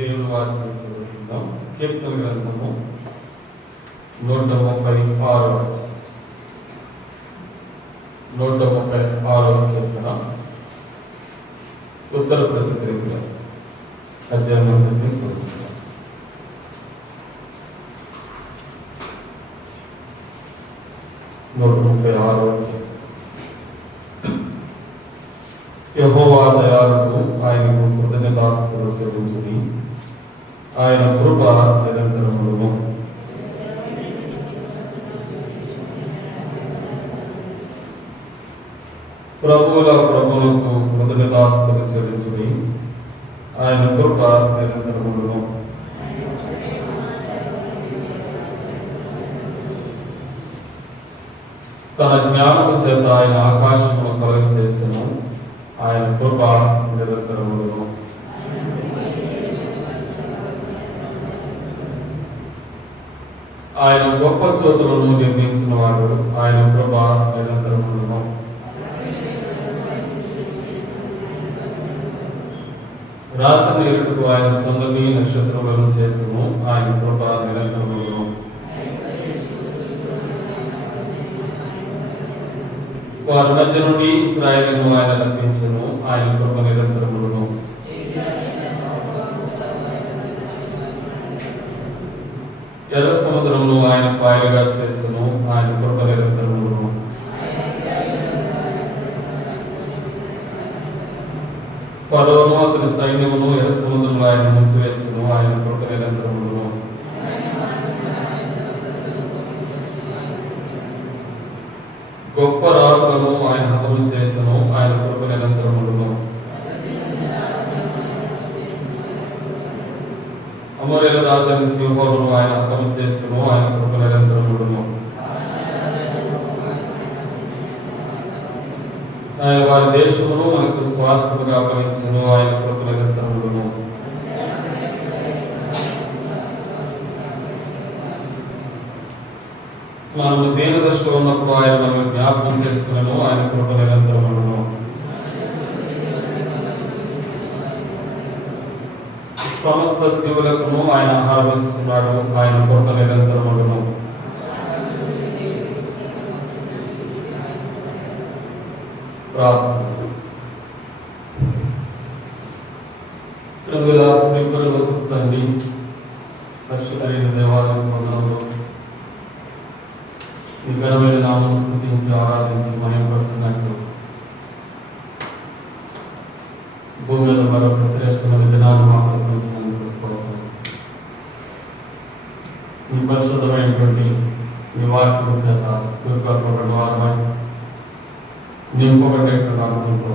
దేవుని వాక్యం చదువుకుందాం. కీర్తన గ్రంథము 136 కీర్తన ఉత్తర ప్రసిద్ధ అధ్యాయం చదువుకుందాం. యెహోవా దయాళుడు, ఆయనకు కృతజ్ఞతాస్తుతులు చెల్లించుడి, ఆయన కృప నిరంతరమును. ప్రభువులకు కృతజ్ఞతాస్తుతులు చెల్లించుడి, ఆయన కృప నిరంతరమును. తన జ్ఞానము చేత ఆయన ఆకాశమును కలుగ చేసెను, ఆయన కృప నిరంతరమును. ఆయన గొప్ప జ్యోతులను నిర్మించిన వాడు, ఆయన కృప నిరంతరమును. రాత్రి ఇరుటకు ఆయన చంద్రుని నక్షత్రములను చేసెను, ఆయన కృప నిరంతరమును. వారి మధ్య నుండి ఇశ్రాయేలును ఆయన రప్పించెను, ఆయన కృప నిరంతరమును. ఎర్ర సముద్రమును ఆయన పాయలుగా చేసెను, ఆయన కృప నిరంతరమును. ఫరోను అతని సైన్యమును ఎర్ర సముద్రంలో ఆయన ముంచివేసెను, ఆయన కృప నిరంతరమును. గొప్ప రాజులను ఆయన హతము చేసెను, ఆయన కృప నిరంతరమును. అమోరీయుల రాజైన సీహోనును ఆయన హతము చేసెను, ఆయన కృప నిరంతరమును. ఆయన వారి దేశమును మనకు స్వాస్థ్యముగా అప్పగించెను, ఆయన కృప నిరంతరమును. మనము దేని దశలో ఉన్నప్పుడు ఆయన మనం జ్ఞాపకం చేసుకున్నాను, ఆయన కృప నిరంతరమును. సమస్త జీవులకు ఆయన ఆహారం ఇస్తున్నాడు, ఆయన కృప నిరంతరమును. తండ్రి, పరిశుద్ధమైన దేవాలయం పొందడంలో ఈ ఘనమైన నామం స్తుతించి ఆరాధించి మహిమపరచినట్లు భూమి మీద మరొక శ్రేష్టమైన దినాన్ని మాకు అందించినందుకు స్తోత్రం. ఈ పరిశుద్ధమైనటువంటి మీ వాక్యం చేత గురుకల్పబడిన వారమై నింపబడేటువంటి ఆత్మతో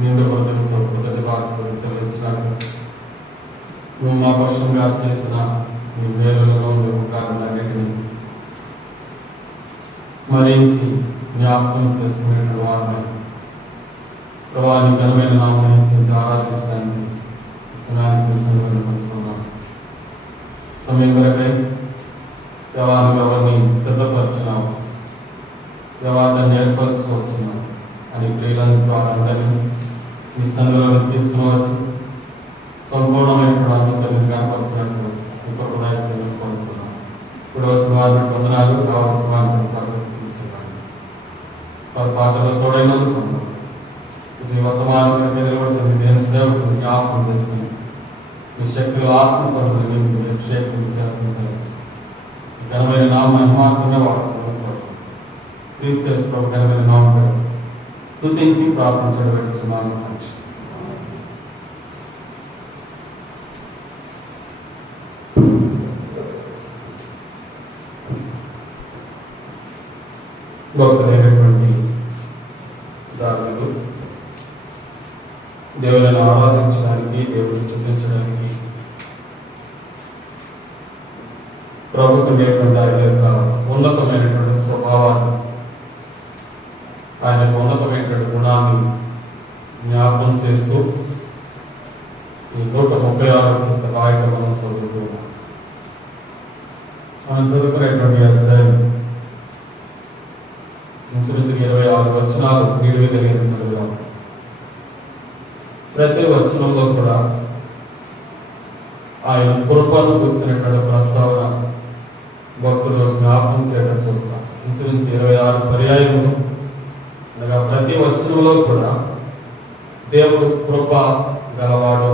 నిండు హృదయంతో కృతజ్ఞతాస్తుతులు చెల్లించినట్లు నువ్వు మా పక్షంగా చేసిన మీ మేలులను ఉపకారాలన్నిటినీ స్మరించి జ్ఞాపకం చేసుకునేటువంటి వారిని ప్రభావాన్ని ఘనమైన నామం హెచ్చించి ఆరాధించడానికి సమయానికి వస్తున్నాం. సమయం వరకై దేవాన్ని ఎవరిని సిద్ధపరిచినావు, దేవాన్ని ఏర్పరచుకొచ్చినావు అని ప్రియులందరూ వారందరినీ మీ సంఘంలో తీసుకుని వచ్చి సంపూర్ణమైనటువంటి అద్భుతాన్ని కనపరిచినట్లు ఇంకొక దయచేసి కోరుతున్నాం. ఇప్పుడు వచ్చిన వారిని వందనాలు, కావాల్సిన వారిని తీసుకున్నాను. వారి పాటలో తోడైనందుకు ఇది వర్తమానం నిలబడుతుంది. నేను సేవకుని జ్ఞాపకం చేసుకుని మీ శక్తులు ఆత్మపరులు శక్తిని సేవకుని ఘనమైన నామ మహిమాత్మగా వాడుతున్నాను. క్రీస్తు ప్రభు ఘనమైన నామం స్తుతించి ప్రార్థించడం పెట్టుచున్నాను. భక్తులైనటువంటి దారులు దేవులను ఆరాధించడానికి, దేవుని స్తుతించడానికి ప్రభుత్వమైనటువంటి ఆయన యొక్క ఉన్నతమైనటువంటి స్వభావాన్ని, ఆయన ఉన్నతమైనటువంటి గుణాన్ని జ్ఞాపకం చేస్తూ ఈ 136 కార్యక్రమం చదువుతున్నాం. మనం చదువుకునేటువంటి అధ్యాయం ఇంచుమించుగా 26 వచనాలు ప్రతి వచనంలో కూడా ఆయన కృపను గురించినటువంటి ప్రస్తావన భక్తులు జ్ఞాపకం చేయడం చూస్తాం. ఇంచుమించు 26 పర్యాయములు అనగా ప్రతి వచనంలో కూడా దేవుడు కృప గలవాడు,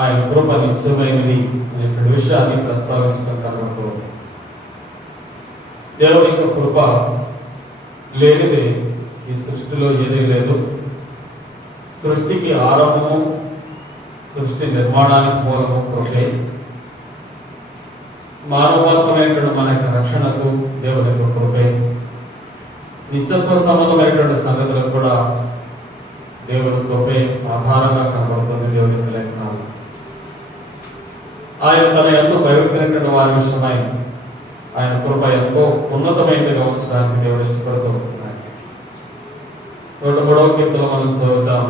ఆయన కృప నిత్యమైనది అనేటువంటి విషయాన్ని ప్రస్తావించడం కనబడుతుంది. దేవుడి యొక్క కృప లేనిదే ఈ సృష్టిలో ఏదీ లేదు. సృష్టికి ఆరంభము, సృష్టి నిర్మాణానికి మూలము కృపే. మానవాత్మైనటువంటి మన యొక్క రక్షణకు దేవుడి యొక్క కృపే. నిత్యత్వ సంబంధమైనటువంటి సంగతులకు కూడా దేవుడి కృపే ఆధారంగా కనబడుతుంది. దేవుడి యొక్క లేఖనాలు ఆయన తన ఎంతో భయపెట్టినటువంటి వారి విషయమై ఆయన కృప ఎంతో ఉన్నతమైనదిగా ఉంచడానికి దేవుడు ఇష్టపడుతూ వస్తున్నాడు. 103వ కీర్తన మనం చదువుతాం.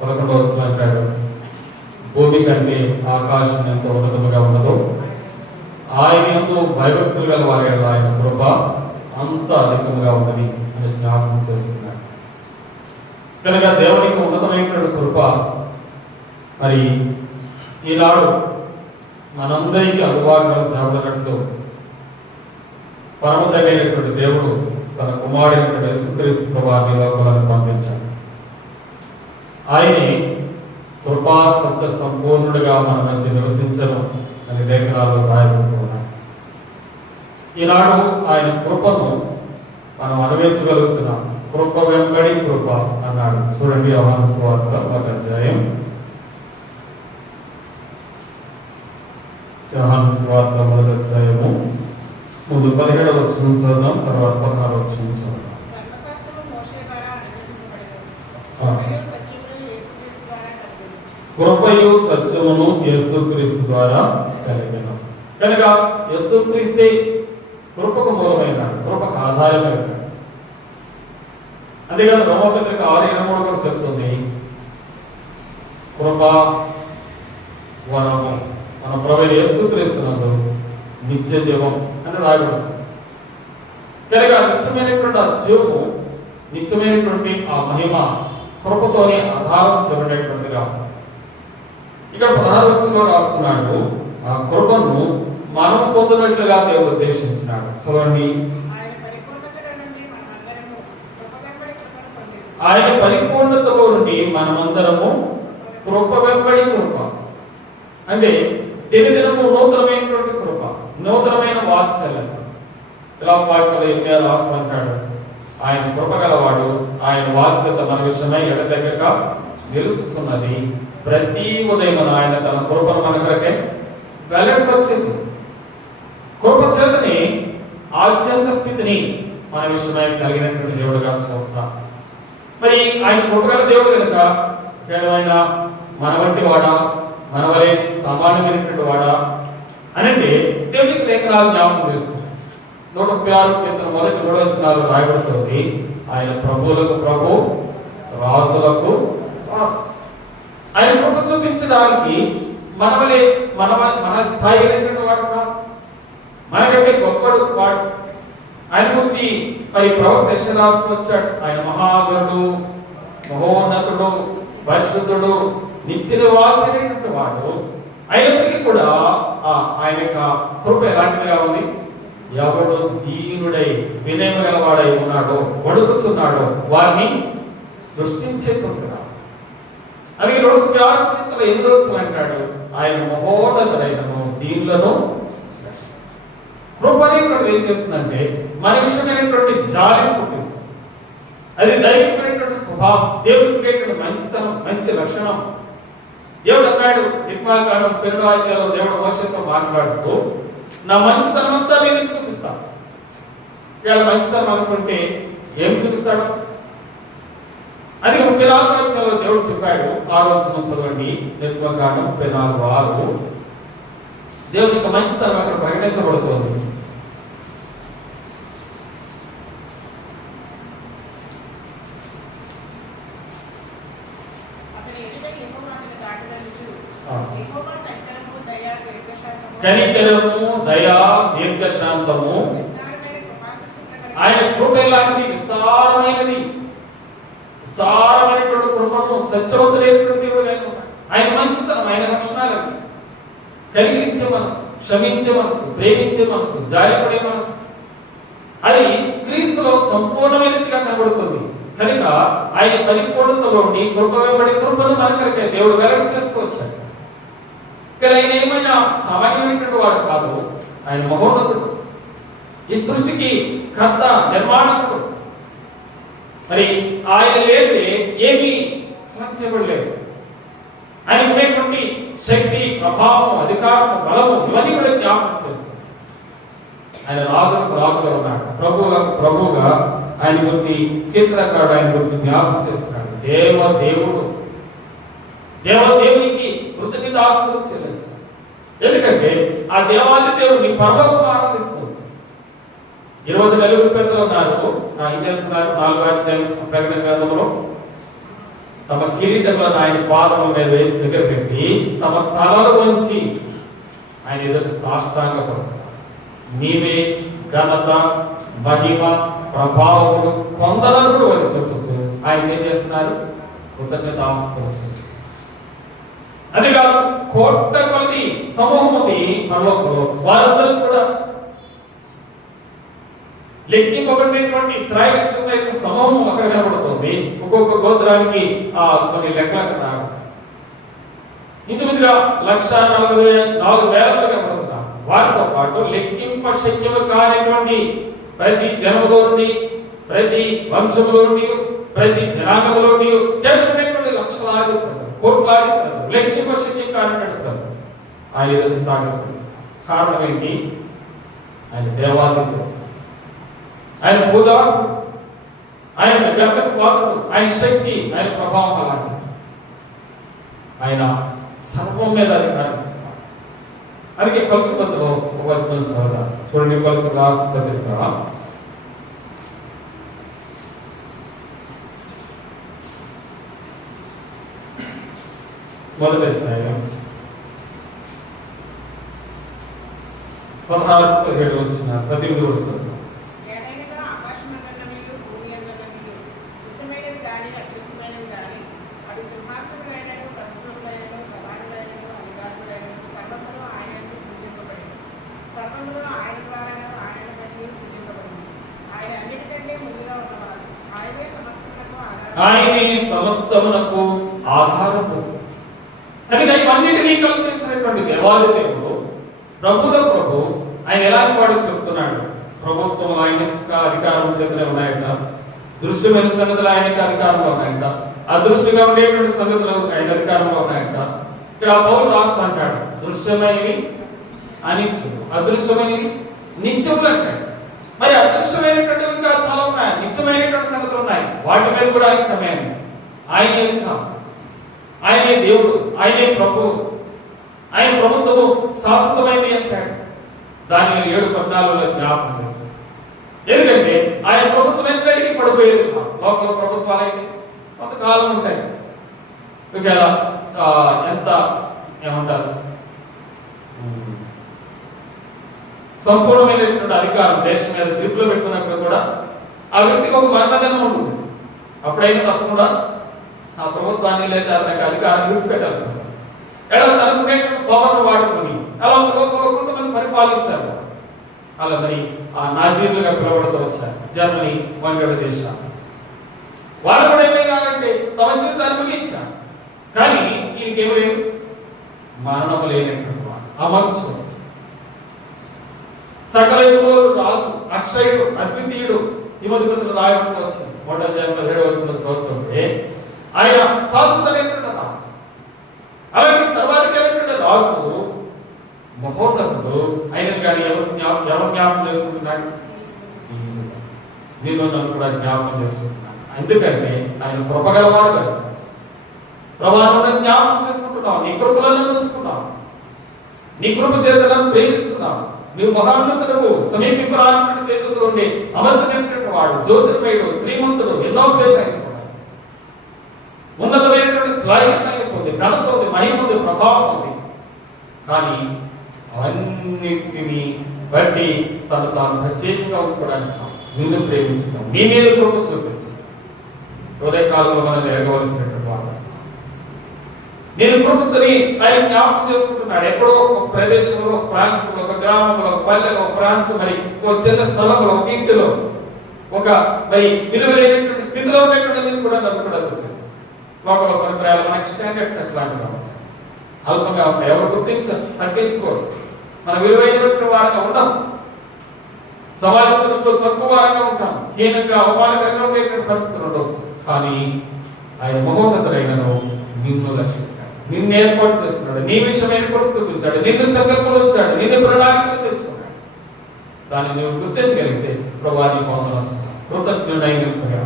11వ వచనం అంటాడు, భూమి కంటే ఆకాశం ఎంతో ఉన్నతముగా ఉన్నదో ఆయన ఎంతో భయభక్తులు గల వారి ఆయన కృప అంత అధికంగా ఉన్నది అని జ్ఞాపకం చేస్తున్నాడు. కనుక దేవునికి ఉన్నతమైనటువంటి కృప మరి ఈనాడు మనందరికీ అందుబాటులో తేబడినట్లు పరమతమైనటువంటి దేవుడు తన కుమారుడైనటువంటి యేసుక్రీస్తు ప్రభువుని లోకాలకు పంపించాడు. ఆయనే కృపా సత్య సంపూర్ణుడిగా మన మధ్య నివసించను అని లేఖనాలు రాయబడుతున్నాయి. ఈనాడు ఆయన కృపను మనం అనుభవించగలుగుతున్నాం. కృప వెంబడి కృప అన్నాడు. చూడండి, యోహాను సువార్త 1వ అధ్యాయం. యోహాను సువార్త 1వ అధ్యాయము ముందు 17వ వచనం చదువుదాం, తర్వాత 16వ వచనం చదువుదాం. కృపయు సత్యమును యేసుక్రీస్తు ద్వారా కలిగిన. కనుక యేసుక్రీస్తే కృపకు మూలమైనాడు, కృపకు ఆధారమైనాడు. అంతేకాదు రోమపత్రిక 6:23 కూడా చెప్తుంది, కృప వరము మన ప్రభువైన యేసుక్రీస్తునందు నిత్య జీవం అని రాయబడుతుంది. కనుక నిత్యమైనటువంటి ఆ జీవము, నిత్యమైనటువంటి ఆ మహిమ కృపతోనే ఆధారం చేయబడేటువంటిగా ఇక్కడ 16వ వచనంలో రాస్తున్నాడు, ఆ కృపను మనం పొందినట్లుగా దేవుడు ఉద్దేశించినాడు. చూడండి, ఆయన పరిపూర్ణతలో నుండి మనమందరము కృప వెంబడి కృప. అంటే దినదినము నూతనమైనటువంటి కృప, నూతనమైన వాత్సల్యం. ఇలా వాక్యంలో ఎన్నో రాస్తుంటాడు, ఆయన కృప గలవాడు, ఆయన వాత్సల్యత మన విషయమై ఎడతెగక నిలుచుతున్నది. ప్రతి ఉదయం ఆయన తన కృపను మన కొరకే వెల్లడిపరిచింది. కృప చేతని ఆద్యంత స్థితిని మన విషయమై కలిగినటువంటి దేవుడుగా చూస్తాం. మరి ఆయన కృపగల దేవుడు కనుక కేవలమైన మన వంటి వాడా, మన వలె సామాన్యమైనటువంటి వాడా అనంటే దేవుడికి లేఖనాలు జ్ఞాపకం చేస్తుంది. 136 కీర్తన 1-3 వచనాలు రాయబడుతుంది, ఆయన ప్రభువులకు ప్రభు, రాజులకు రాజు. ఆయన కృప చూపించడానికి మన వలె మన స్థాయి అయినటువంటి వాడు కాదు, మనకంటే గొప్పడు వాడు. ఆయన గురించి మరి ప్రవక్త యెషయా రాస్తూ వచ్చాడు, ఆయన మహాగణుడు, మహోన్నతుడు, పరిశుద్ధుడు, నిత్య నివాసి అయినటువంటి వాడు. అయినప్పటికీ కూడా ఆయన యొక్క కృప ఎలాంటిదిగా ఉంది? ఎవడు దీనుడై వినయము గలవాడై ఉన్నాడో, వణుకుచున్నాడో వారిని సృష్టించేకుంటున్నాడు. అది 136 కీర్తన 8వ వచనం అంటాడు, ఆయన మహోన్నతుడైనను దీనులను. కృప అనేటువంటిది ఏం చేస్తుందంటే మన విషయమైనటువంటి జాలి పుట్టిస్తుంది. అది దైవికమైనటువంటి స్వభావం, దేవుడికి మంచితనం, మంచి లక్షణం. దేవుడు అన్నాడు నిర్మాకాండం 2వ అధ్యాయంలో దేవుడు మోషేతో మాట్లాడుతూ, నా మంచితనం అంతా నేను చూపిస్తాను. ఇలా మంచితనం అనుకుంటే ఏం చూపిస్తాడు? అది 34వ అధ్యాయంలో దేవుడు చెప్పాడు. 6వ వచనం చదవండి, నిర్మాకాండం 34:6. దేవుడి యొక్క మంచితనం అక్కడ ప్రకటించబడుతుంది. కనికరము, దయా, దీర్ఘశాంతము. ఆయన కృప ఎలాంటిది? విస్తారమైనది. విస్తారమైనటువంటి కృపను సత్యవంతులైనటువంటి దేవుడు ఆయన మంచితనం, ఆయన లక్షణాలు. కలిగించే మనసు, క్షమించే మనసు, ప్రేమించే మనసు, జాలిపడే మనసు, అది క్రీస్తులో సంపూర్ణమైనదిగా కనబడుతుంది. కనుక ఆయన పరిపూర్ణతలోని కృప వెంబడి కృపను మనకరికే దేవుడు వెలగ చేస్తూ వచ్చాడు. ఇక్కడ ఆయన ఏమైనా సామాన్యమైనటువంటి వాడు కాదు, ఆయన మహోన్నతుడు, ఈ సృష్టికి కర్త, నిర్మాణకుడు. మరి ఆయన లేదే ఏమీ చేయబడలేదు. ఆయన ఉండేటువంటి శక్తి, ప్రభావం, అధికారం, బలము ఇవన్నీ కూడా జ్ఞాపకం చేస్తుంది. ఆయన రాజులకు రాజుగా ఉన్నాడు, ప్రభువుగా ఆయన గురించి కీర్తనకారుడు ఆయన గురించి జ్ఞాపకం చేస్తున్నాడు. దేవునికి కృతజ్ఞతాస్తుతులు చెల్లించాలి. ఎందుకంటే ఆ దేవాది దేవుడిని పరలోకం ఆరాధిస్తుంది. 20 నలుగురు పెద్దలు ఉన్నారు, ఏం చేస్తున్నారు? 4వ అధ్యాయం ప్రకటన గ్రంథంలో తమ కిరీటంలో ఆయన పాదముల మీద వేసి దగ్గర పెట్టి తమ తలలు వంచి ఆయన ఎదురు సాష్టాంగ పడుతున్నారు. నీవే ఘనత, మహిమ, ప్రభావములు పొందనప్పుడు వారు చెప్పచ్చు. ఆయన ఏం చేస్తున్నారు? కృతజ్ఞతాస్తుతులు. అది కాదు, కోట్ల కొలది సమూహం ఉంది పరలోకంలో, వారందరూ కూడా లెక్కింపబడినటువంటి ఇశ్రాయేలు యొక్క సమూహం అక్కడ కనబడుతుంది. ఒక్కొక్క గోత్రానికి కొన్ని లెక్కలకు రాదు. ఇంచుమించుగా 1,44,000 కనబడుతున్నారు. వారితో పాటు లెక్కింప శక్యము కానిటువంటి ప్రతి జనములో నుండి, ప్రతి వంశములో నుండి, ప్రతి జనాంగంలో నుండి చేరుకునేటువంటి లక్షలాది కోట్లాది లెక్కింప శక్యం కానిటువంటి ఆయన ఎదురు సాగుతుంది. కారణం ఏంటి? ఆయన దేవాలయం, ఆయన భూదాడు, ఆయన గర్భకు పాత్రుడు, ఆయన శక్తి, ఆయన ప్రభావం అలాంటి. ఆయన సర్వం మీద అధికారం. అందుకే కొలసి పత్రికలో ఒక వచనం చదువుదాం. చూడండి, కొలసి రాసిన పత్రిక 1వ అధ్యాయం 16-17 వచ్చిన 18 వచనం. ఆయనే సమస్తమునకు ఆధారము. కనుక ఇవన్నిటినీ కలిగిస్తున్నటువంటి దేవాలయ దేవుడు, ప్రభువుల ప్రభు, ఆయన ఎలాంటి వాడు చెప్తున్నాడు? ప్రభుత్వం ఆయన యొక్క అధికారం చేతనే ఉన్నాయట, దృశ్యమైన సంగతులు ఆయనకి అధికారంలో ఉన్నాయట, అదృశ్యంగా ఉండేటువంటి సంగతులు ఆయన అధికారంలో ఉన్నాయట. ఇక్కడ పౌలు రాస్తూ అంటాడు, దృశ్యమైనవి అనిత్యులు, అదృశ్యమైనవి నిత్యములు అంటాడు. మరి అదృశ్యమైనటువంటి ఇంకా చాలా ఉన్నాయి, నిత్యమైనటువంటి సంగతులు ఉన్నాయి. వాటి మీద కూడా ఆయన కమేయండి. ఆయనే ఆయనే దేవుడు, ఆయనే ప్రభువు, ఆయన ప్రభుత్వము శాశ్వతమైనది అంటాడు. దానిని 7:14 జ్ఞాపకం చేస్తాడు. ఎందుకంటే ఆయన ప్రభుత్వం ఎన్నటికీ పడిపోయేది. లోకల ప్రభుత్వాలు అయితే కొంతకాలం ఉంటాయి. ఇలా ఎంత ఏమంటారు, సంపూర్ణమైనటువంటి అధికారం దేశం మీద గ్రిప్లో పెట్టుకున్నప్పుడు కూడా ఆ వ్యక్తికి ఒక మరణదినం ఉంటుంది. అప్పుడైనా తప్పకుండా ఆ ప్రభుత్వాన్ని లేదా అతనికి అధికారాన్ని విడిచిపెట్టాల్సి ఉంటుంది. ఎలా తనకునేటువంటి పవర్ను వాడుకొని అలా కొంతమంది పరిపాలించారు. అలా మరి ఆ నాజీర్లుగా పిలవడంతో వచ్చారు జర్మనీ, వంగడ దేశాలు. వాళ్ళు కూడా ఏమైనారంటే తమ జీవితాన్ని ముగించారు. కానీ ఈయనకేం లేదు, మరణము లేనటువంటి వాడు, అమర్చు, సకల యుగములు రాజు, అక్షయుడు, అద్వితీయుడు. తిమోతిపత్రిక రాయడంతో వచ్చింది 1:17 వచ్చిన చదువుతుంటే ఆయన శాశ్వతమైనటువంటి రాజు, అలాగే సర్వాధికారైనటువంటి రాజు, మహోన్నతుడు. ఆయన కానీ ఎవరు జ్ఞాపకం చేసుకుంటున్నాడు? నేను నన్ను కూడా జ్ఞాపకం చేసుకుంటున్నాను. ఎందుకంటే ఆయన కృపగలవాడు కదా. ప్రభావం జ్ఞాపకం చేసుకుంటున్నావు, నీ కృపలను చూసుకున్నావు, నీ కృప చేతలను ప్రేమిస్తున్నావు. నువ్వు మహాన్నతుడు, సమీపింపరాని తేజస్సులో ఉండి అమర్తమైనటువంటి వాడు, జ్యోతిర్మయుడు, శ్రీమంతుడు, ఎన్నో పేర్లు ఆయన కూడా ఉన్నతమైనటువంటి స్థాయికి ఉంది, ఘనత ఉంది, మహిమ ఉంది, ప్రభావం ఉంది. కానీ అవన్నిటిని బట్టి తను తాను ప్రత్యేకంగా ఉంచుకోవడానికి నిన్ను ప్రేమించుతాం, నీ మీద కృప చూపించు. హృదయ కాలంలో మనం ఎరగవలసినటువంటి వాడు నేను కృపతని ఆయన జ్ఞాపకం చేసుకుంటున్నాడు. ఎక్కడో ఒక ప్రదేశంలో, ఒక ప్రాంతంలో, ఒక గ్రామంలో, ఒక పల్లెలో, ఒక ప్రాంతం, మరి ఒక చిన్న స్థలంలో, ఒక ఇంటిలో, ఒక మరి విలువైనటువంటి స్థితిలో ఉన్నటువంటి కూడా నన్ను కూడా గుర్తిస్తుంది. లోపల కొన్ని ప్రయాలు మనకి స్టాండర్డ్స్ అట్లాంటిగా ఉంటాయి, అల్పంగా ఉంటాయి. ఎవరు తగ్గించుకోరు. మన విలువైనటువంటి వారంగా ఉంటాం, సమాజ దృష్టిలో తక్కువ వారంగా ఉంటాం, హీనంగా అవమానకరంగా ఉండేటువంటి పరిస్థితులు ఉండవచ్చు. కానీ ఆయన మహోన్నతుడైనను నిన్ను లక్ష్యం, నిన్ను ఏర్పాటు చేస్తున్నాడు, నీ విషయం ఏర్పాటు చూపించాడు, నిన్ను సంకల్పంలో వచ్చాడు, నిన్ను ప్రణాళికలు తెచ్చుకున్నాడు. దాన్ని నువ్వు గుర్తించగలిగితే ప్రభా నీ మహోన్నత కృతజ్ఞుడైనట్టుగా.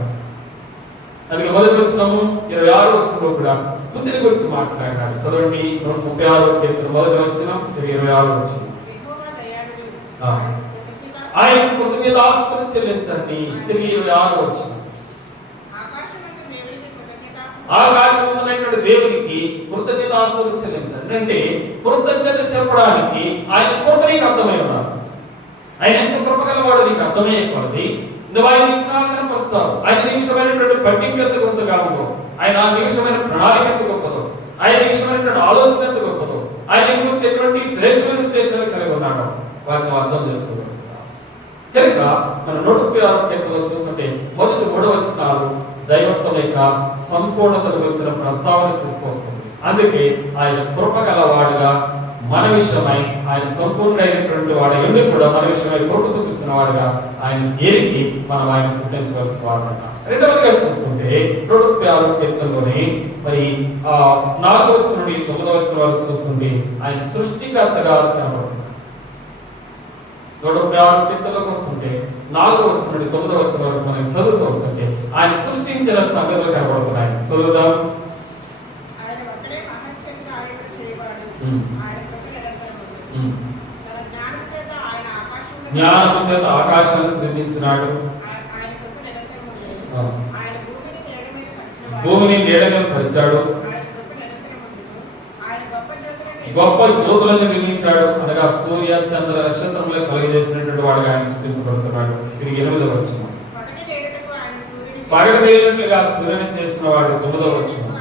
అందుకే మొదటి వచనము 26వ వచనంలో కూడా స్తుతిని గురించి మాట్లాడాడు. చదవండి 36వ కీర్తన మొదటి వచనం 26వ వచనం. ఆయన కృతజ్ఞతాస్తుతులు చెల్లించండి. 26వ వచనం. ఆకాశమున్నటువంటి దేవునికి కృతజ్ఞతాస్తుతులు చెల్లించండి. అంటే కృతజ్ఞత చెప్పడానికి ఆయన కృప నీకు అర్థమై ఉన్నారు. ఆయన ఎంత కృపగలవాడో నీకు అర్థమయ్యేది. నువ్వు ఆయన ఇంకా కనపరుస్తావు. ఆయన నిమిషమైనటువంటి పట్టింపు ఎంత గొప్పగా ఉందో, ఆయన ఆ నిమిషమైన ప్రణాళిక ఎంత గొప్పదో, ఆయన నిమిషమైనటువంటి ఆలోచన ఎంత గొప్పదో, ఆయన గురించేటువంటి శ్రేష్టమైన ఉద్దేశాలు కలిగి ఉన్నాడు, వాటిని అర్థం చేసుకోవాలి. కనుక మన 136వ కీర్తనలో చూస్తుంటే మొదటి 3 వచనాలు దైవత్వం యొక్క సంపూర్ణతను గురించిన ప్రస్తావన తీసుకొస్తుంది. అందుకే ఆయన కృప గలవాడుగా మన విషయమై, ఆయన సంపూర్ణమైనటువంటి వాడు ఎందు కూడా మన విషయమై కృప చూపిస్తున్న వాడుగా ఆయన ఏరికి మనం ఆయన స్తుతించవలసిన వాడు. రెండవదిగా చూస్తుంటే 136వ కీర్తనలోని మరి 4వ వచనం నుండి 9వ వచనం వరకు చూస్తుంటే ఆయన సృష్టికర్తగా కనబడుతున్నాడు. 136వ కీర్తనలోకి వస్తుంటే 4వ వచనం నుండి 9వ వచనం వరకు మనం చదువుతూ వస్తుంటే ఆయన సృష్టించిన సంగతులు కనబడుతున్నాయి. చదువుదాం. జ్ఞానము చేత ఆకాశాన్ని సృజించినాడు, భూమిని నీడ మీద పరిచాడు, గొప్ప జ్యోతులను నిర్మించాడు. అనగా సూర్య చంద్ర నక్షత్రములను కలుగజేసినటువంటి వాడుగా ఆయన చూపించబడుతున్నాడు. తిరిగి 8వ వచనం. పగటిగా సూర్యుని చేసిన వాడు 9వ వచనం.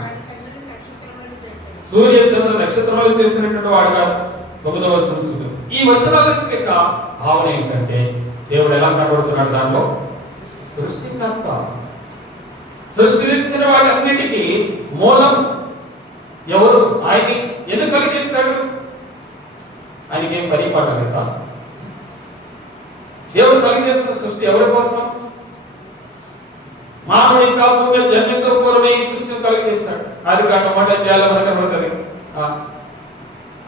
సూర్య చంద్ర నక్షత్రములు చేసినటువంటి వాడుగా 9వ వచనం చూపిస్తుంది. ఈ వచనాల యొక్క భావన ఏంటంటే దేవుడు ఎలా కనబడుతున్నాడు దానిలో? సృష్టికర్త. సృష్టించిన వాటన్నిటికీ మూలం ఎవరు? ఆయన ఎందుకు కలిగేస్తాడు? ఆయనకి ఏం పరిపాలన కదా. దేవుడు కలిగేసిన సృష్టి ఎవరి కోసం? మానవుడి కాపుగా జన్మించకపోవడమే ఈ సృష్టిని కలిగేస్తాడు. అది కాక మాట చేయాలి మనకు కనబడుతుంది.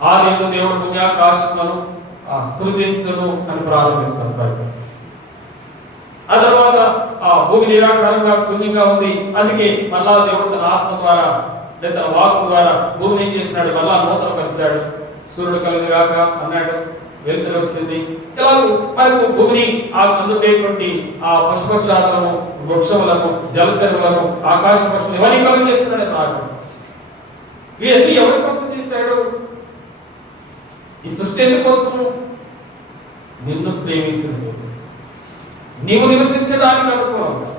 ఆదిలో దేవుడు భూమి ఆకాశములను సృజించును అని ప్రారంభిస్తాడు బైబిల్. ఆ తర్వాత ఆ భూమి నిరాకారంగా శూన్యంగా ఉంది. అందుకే మళ్ళా దేవుడు తన ఆత్మ ద్వారా లేదా తన వాక్కు ద్వారా భూమిని ఏం చేసినాడు? మళ్ళా నూతన పరిచాడు. సూర్యుడు కలుగుగాక అన్నాడు, వెలుతురు వచ్చింది. ఇలా మనకు భూమిని ఆ అందుకేటువంటి ఆ పశుపక్షాలను, వృక్షములను, జలచరులను, ఆకాశ పక్షులను ఇవన్నీ కలుగు చేస్తున్నాడు. ఇవన్నీ ఎవరి కోసం చేశాడు? ఈ సృష్టి ఎందుకోసము? నిన్ను ప్రేమించిన, నీవు నివసించడానికి అనుకూలంగా,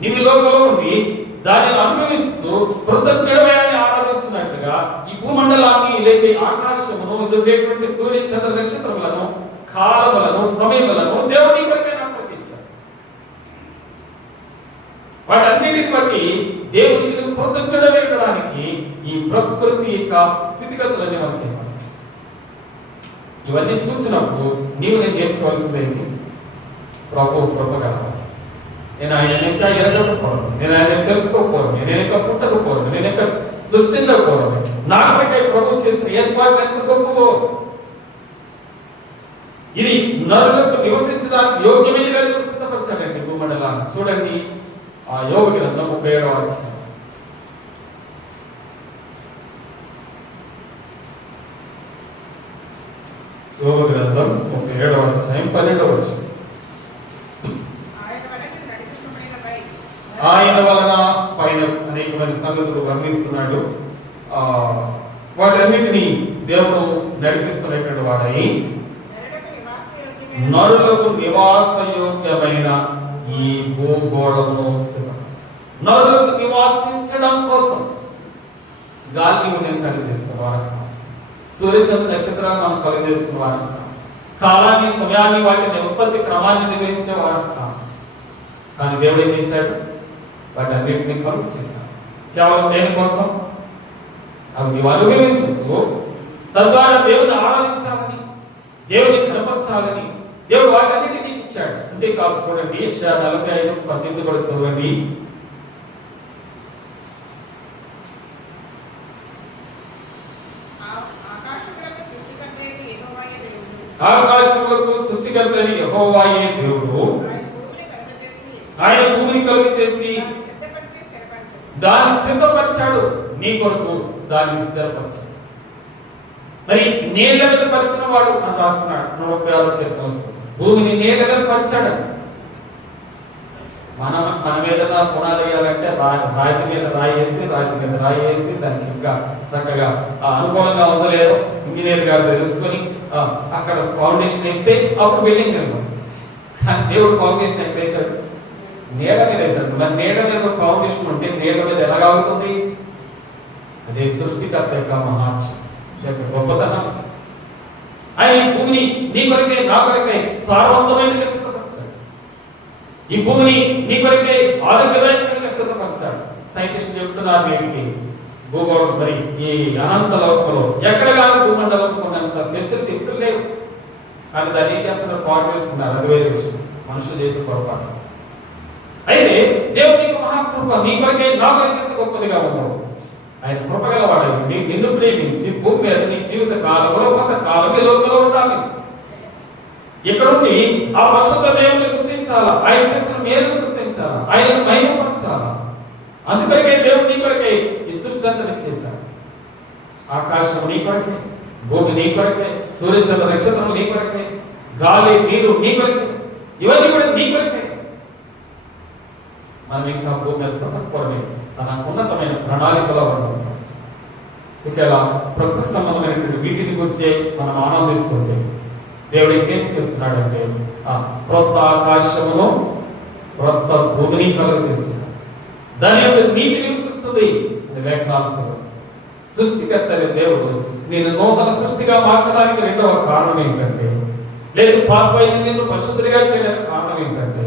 నీవు లోకంలో ఉండి దానిని అనుభవించుతూ కృతజ్ఞుడమని ఆరాధించినట్లుగా ఈ భూమండలాన్ని లేక ఆకాశమును ఉండేటువంటి సూర్య చంద్ర నక్షత్రములను, కాలములను, సమయములను దేవుని కొరకైనా ప్రకటించాడు. వాటన్నిటిని బట్టి దేవునికి కృతజ్ఞుడమేయడానికి ఈ ప్రకృతి యొక్క స్థితిగతులన్నీ మనకి ఇవన్నీ చూసినప్పుడు నీవు నేను నేర్చుకోవాల్సిందేంటి? ప్రభు కృపగలవు. నేను ఆయన ఇంకా ఎరగకపోవడం, నేను ఆయన తెలుసుకోకపోవడం, నేను ఇంకా పుట్టకపోవడం, నేను ఇంకా సృష్టించకపోవడం, నాకై ప్రభు చేసిన ఏర్పాటు ఎంత గొప్పవో. ఇది నరులకు నివసించడానికి యోగ్యమైనగా సిద్ధపరచాడండి భూమండలాన్ని. చూడండి ఆ యోగ గ్రంథం 37వ అధ్యాయం. యోగ గ్రంథం 37వ అధ్యాయం 12వ వచనం. ఆయన వలన పైన అనేకమైన సంగతులు వర్ణిస్తున్నాడు. వాటన్నిటిని దేవుడు నడిపిస్తున్నటువంటి వాడై నరులకు నివాసయోగ్యమైన ఈ భూగోళమును నరులకు నివాసించడం కోసం గాలి నేను కలిగి చేసుకున్నవారు, సూర్యచంద్ర నక్షత్రాలు మనం కలిగి చేసుకున్నవారు, కాలాన్ని సమయాన్ని వాటిని ఉత్పత్తి క్రమాన్ని నిర్వహించేవారు. కానీ దేవుడు ఏం చేశాడు? వాటి అన్నింటినీ కలుగు చేశాడు. కేవలం దేనికోసం? అవి నీవు అనుభవించు, తద్వారా దేవుని ఆరాధించాలని, దేవుని కనపరచాలని దేవుడు వాటన్నిటినీ ఇచ్చాడు. అంతేకాదు, చూడండి 45:18 కూడా చదవండి. ఆకాశములకు సృష్టికర్త అయిన యెహోవాయే దేవుడు, ఆయన భూమిని కలుగ చేసి దాన్ని సిద్ధపరిచాడు, నీ కొరకు దాన్ని సిద్ధపరిచాడు. మరి నేల మీద పరిచిన వాడు అని రాస్తున్నాడు 46 కీర్తనలో. భూమిని నేల మీద పరిచాడు. మన మీద పునాది వేయాలంటే రాతి మీద రాయి వేసి దానికి ఇంకా చక్కగా అనుకూలంగా ఉందో లేదో ఇంజనీర్ గారు తెలుసుకొని అక్కడ ఫౌండేషన్ వేస్తే అప్పుడు బిల్డింగ్ నిర్మాణం. కానీ దేవుడు ఫౌండేషన్ ఎక్కడ వేశాడు? నేల మీద వేశాడు. మరి నేల మీద ఫౌండేషన్ ఉంటే నేల మీద ఎలాగవుతుంది? అదే సృష్టికర్త యొక్క మహాత్మ యొక్క గొప్పతనం. ఆయన ఈ భూమిని నీ కొరకే నా కొరకే సారవంతమైనదిగా సిద్ధపరిచాడు. ఈ భూమిని నీ కొరకే ఆరోగ్యదాయకంగా సిద్ధపరిచాడు. సైంటిస్ట్ చెప్తున్నారు దీనికి భూగోళం మరి ఈ అనంత లోకంలో ఎక్కడ కానీ భూమండలం కొన్నంత ఫెసిలిటీస్ లేవు. కానీ దాన్ని ఏం చేస్తున్నారు? పాటు వేసుకున్నారు. అది వేరే విషయం, మనుషులు చేసే పొరపాటు. అయితే దేవుని మహాకృప నీ కొరకే నా కొరకే గొప్పదిగా ఉండవు. ఆయన కృపగలవాడు. నిన్ను ప్రేమించి భూమి మీద నీ జీవిత కాలంలో కొంతకాలం ఈ లోకంలో ఉండాలి. ఇక్కడుండి ఆ పరిశుద్ధ దేవుని గుర్తించాలా, ఆయన చేసిన మేలును గుర్తించాలా, ఆయనను మహిమపరచాలా. అందుకొరకే దేవుడు నీ కొరకే ఈ సృష్టి అంతని చేశాడు. ఆకాశం నీ కొరకే, భూమి నీ కొరకే, సూర్యచంద్ర నక్షత్రం నీ కొరకే, గాలి నీరు నీ కొరకే, ఇవన్నీ కూడా నీ కొరకే. మనం ఇంకా భూమి మీద బ్రతకూడమే తన ఉన్నతమైన ప్రణాళికలో ఉండడం. ఇక ప్రకృతి సంబంధమైనటువంటి వీటిని గురించి మనం ఆనందిస్తుంటే దేవుడు ఇంకేం చేస్తున్నాడంటే క్రొత్త ఆకాశమును క్రొత్త భూమిని కలుగ చేస్తున్నాడు. దాని యొక్క నీతి నివసిస్తుంది అని లేఖనాలు. సృష్టికర్త దేవుడు నేను నూతన సృష్టిగా మార్చడానికి రెండవ కారణం ఏంటంటే, లేదు పాపైన నిన్ను పరిశుద్ధుడిగా చేయడానికి కారణం ఏంటంటే,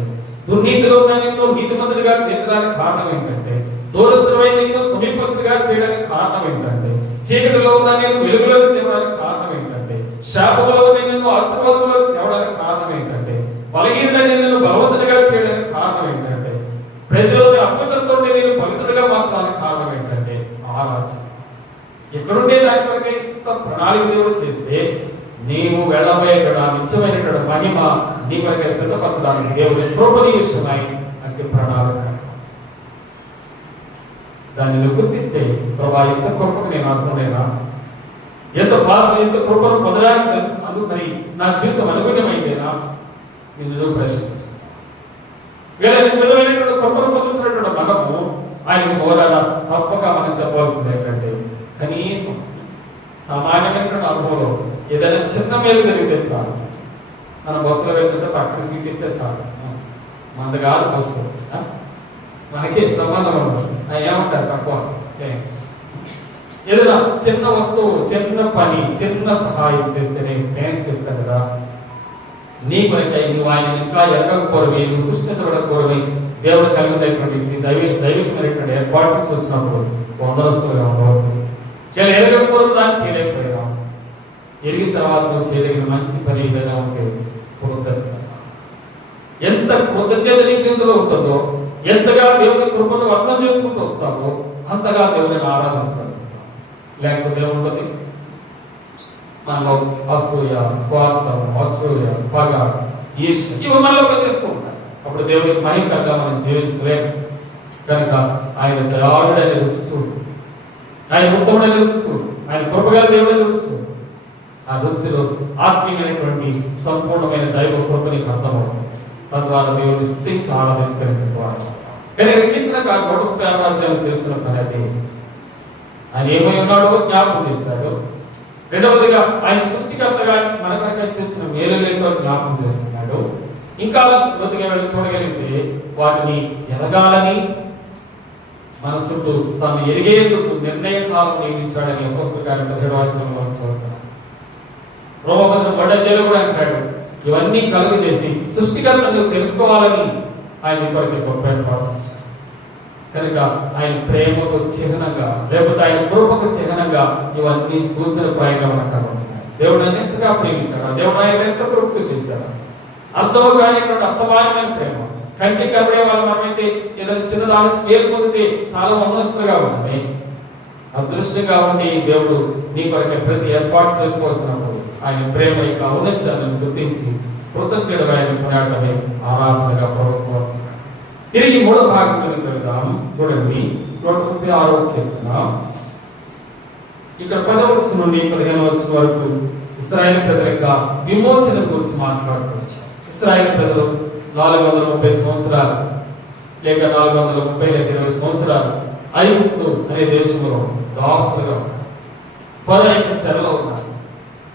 దుర్నీతిలో ఉన్న నిన్ను నీతిమంతుడిగా తీర్చడానికి కారణం ఏంటంటే, దూరస్థుడైన నిన్ను సమీపస్తుడిగా చేయడానికి కారణం ఏంటంటే, చీకటిలో ఉన్న నిన్ను వెలుగులోకి తేవడానికి కారణం ఏంటంటే, శాపములో ఉన్న నిన్ను ఆశీర్వాదంలోకి తేవడానికి కారణం ఏంటంటే, బలహీనుడైన నిన్ను బలవంతుడిగా చేయడానికి కారణం ఏంటంటే, ప్రతిరోజు అద్భుతంతో నేను పవిత్రుడిగా మార్చడానికి కారణం ఏంటంటే ఆరాధన. ఎక్కడుండే దాని కొరకే ఇంత ప్రణాళిక దేవుడు చేస్తే నీవు వెళ్ళబోయేట నిత్యమైనటువంటి మహిమ నీ కొరకే సిద్ధపరచడానికి దేవుడి కృపని విషయమై అంటే ప్రణాళిక. దాన్ని గుర్తిస్తే ప్రభా ఎంత కృపకు నేను అనుకునేనా, ఎంత కృపను పొందడానికి మరి నా జీవితం అనుగుణమైందేనా నిన్ను ప్రశ్నించు. విధమైనటువంటి కృపను పొందించినటువంటి మనము ఆయన పోరాడ తప్పక మనం చెప్పాల్సింది ఏంటంటే, కనీసం సామాన్యమైనటువంటి అనుభవంలో ఏదైనా చిన్న మేలు జరిగితే చాలు. మన బస్సులో వెళ్తుంటే పక్కన సీట్ ఇస్తే చాలు, మనది కాదు బస్సు, మనకి సంబంధం ఉండదు. ఏమంటారు తక్కువ థ్యాంక్స్. ఏదైనా చిన్న వస్తువు, చిన్న పని, చిన్న సహాయం చేస్తేనే థ్యాంక్స్ చెప్తారు కదా. నీ కొరకై నువ్వు ఆయన ఇంకా ఎరగకపోరవి, నువ్వు సృష్టించబడకపోరవి దేవుడు కలిగినటువంటి దైవికమైనటువంటి ఏర్పాటు వచ్చినప్పుడు వందరస్తులుగా ఉండవచ్చు. చాలా ఎరగకపోరు దాన్ని చేయలేకపోయినా, ఎరిగిన తర్వాత నువ్వు చేయదగిన మంచి పని ఏదైనా ఉంటే కృతజ్ఞత. ఎంత కృతజ్ఞత నీ జీవితంలో ఉంటుందో, ఎంతగా దేవుని కృపను అర్థం చేసుకుంటూ వస్తావో అంతగా దేవుని ఆరాధించగలుగుతాం. లేకపోతే ఏముంటుంది? మనలో అసూయ, స్వార్థం, అసూయ, పగ, ఈర్ష్య ఇవి మనలో పనిచేస్తూ ఉంటాయి. అప్పుడు దేవునికి మహిమకరంగా మనం జీవించలేము. కనుక ఆయన దయాళుడైన రుచుడు, ఆయన ఉత్తముడైన రుచుడు, ఆయన కృపగల దేవుడైన రుచుడు. ఆ రుచిలో ఆత్మీయమైనటువంటి సంపూర్ణమైన దైవ కృపని అర్థమవుతుంది. తద్వారా దేవుని స్తుతించి ఆరాధించగలిగిన వారు. కానీ కీర్తనకారుడు 135 చేస్తున్న పని అది. ఆయన ఏమై ఉన్నాడో జ్ఞాపకం చేశాడు. రెండవదిగా ఆయన సృష్టికర్తగా మన కొరకై చేసిన మేలులేంటో జ్ఞాపకం చేస్తున్నాడు. ఇంకా లోతుగా వెళ్ళి చూడగలిగితే వాటిని ఎదగాలని, మన చుట్టూ తాను ఎరిగేందుకు నిర్ణయ కాలం నియమించాడని అపోస్తలుల కార్యం 17వ అధ్యాయంలో చదువుతున్నాం. రోమపత్రం 1వ అధ్యాయంలో కూడా అంటాడు, ఇవన్నీ కలుగు చేసి సృష్టికర్తను తెలుసుకోవాలని ఆయన కొరకు గొప్ప ఏర్పాటు చేశాడు. కనుక ఆయన ప్రేమకు చిహ్నంగా, లేకపోతే ఆయన కృపకు చిహ్నంగా ఇవన్నీ సూచనప్రాయంగా మనకు కనబడుతున్నాయి. దేవుడు ఆయన ఎంతగా ప్రేమించాడు, దేవుడు ఆయన ఎంత కృప చూపించాడు. అర్థం కానిటువంటి అసమానమైన ప్రేమ. కంటికి కనబడే వాళ్ళు మనమైతే ఏదైనా చిన్నదానికి పేరు పొందితే చాలా వందనస్తులుగా ఉన్నాయి. అదృష్టంగా ఉండి దేవుడు నీ కొరకే ప్రతి ఏర్పాటు చేసుకోవచ్చినప్పుడు ఆయన ప్రేమ యొక్క ఔన్నత్యాన్ని గుర్తించి కృతజ్ఞతగా ఆయన కొనాడమే ఆరాధనగా ప్రభుత్వం. తిరిగి 3వ భాగంలోకి వెళ్దాం. చూడండి 136వ కీర్తన. ఇక్కడ 10వ వచనం నుండి 15వ వచనం వరకు ఇశ్రాయేలు ప్రజల యొక్క విమోచన గురించి మాట్లాడుకోవచ్చు. ఇశ్రాయేలు ప్రజలు 430 సంవత్సరాలు లేక 430 లేక 20 సంవత్సరాలు ఐగుప్తు అనే దేశంలో దాసులుగా ఉన్నారు. ఫరో యొక్క చెరలో ఉన్నారు.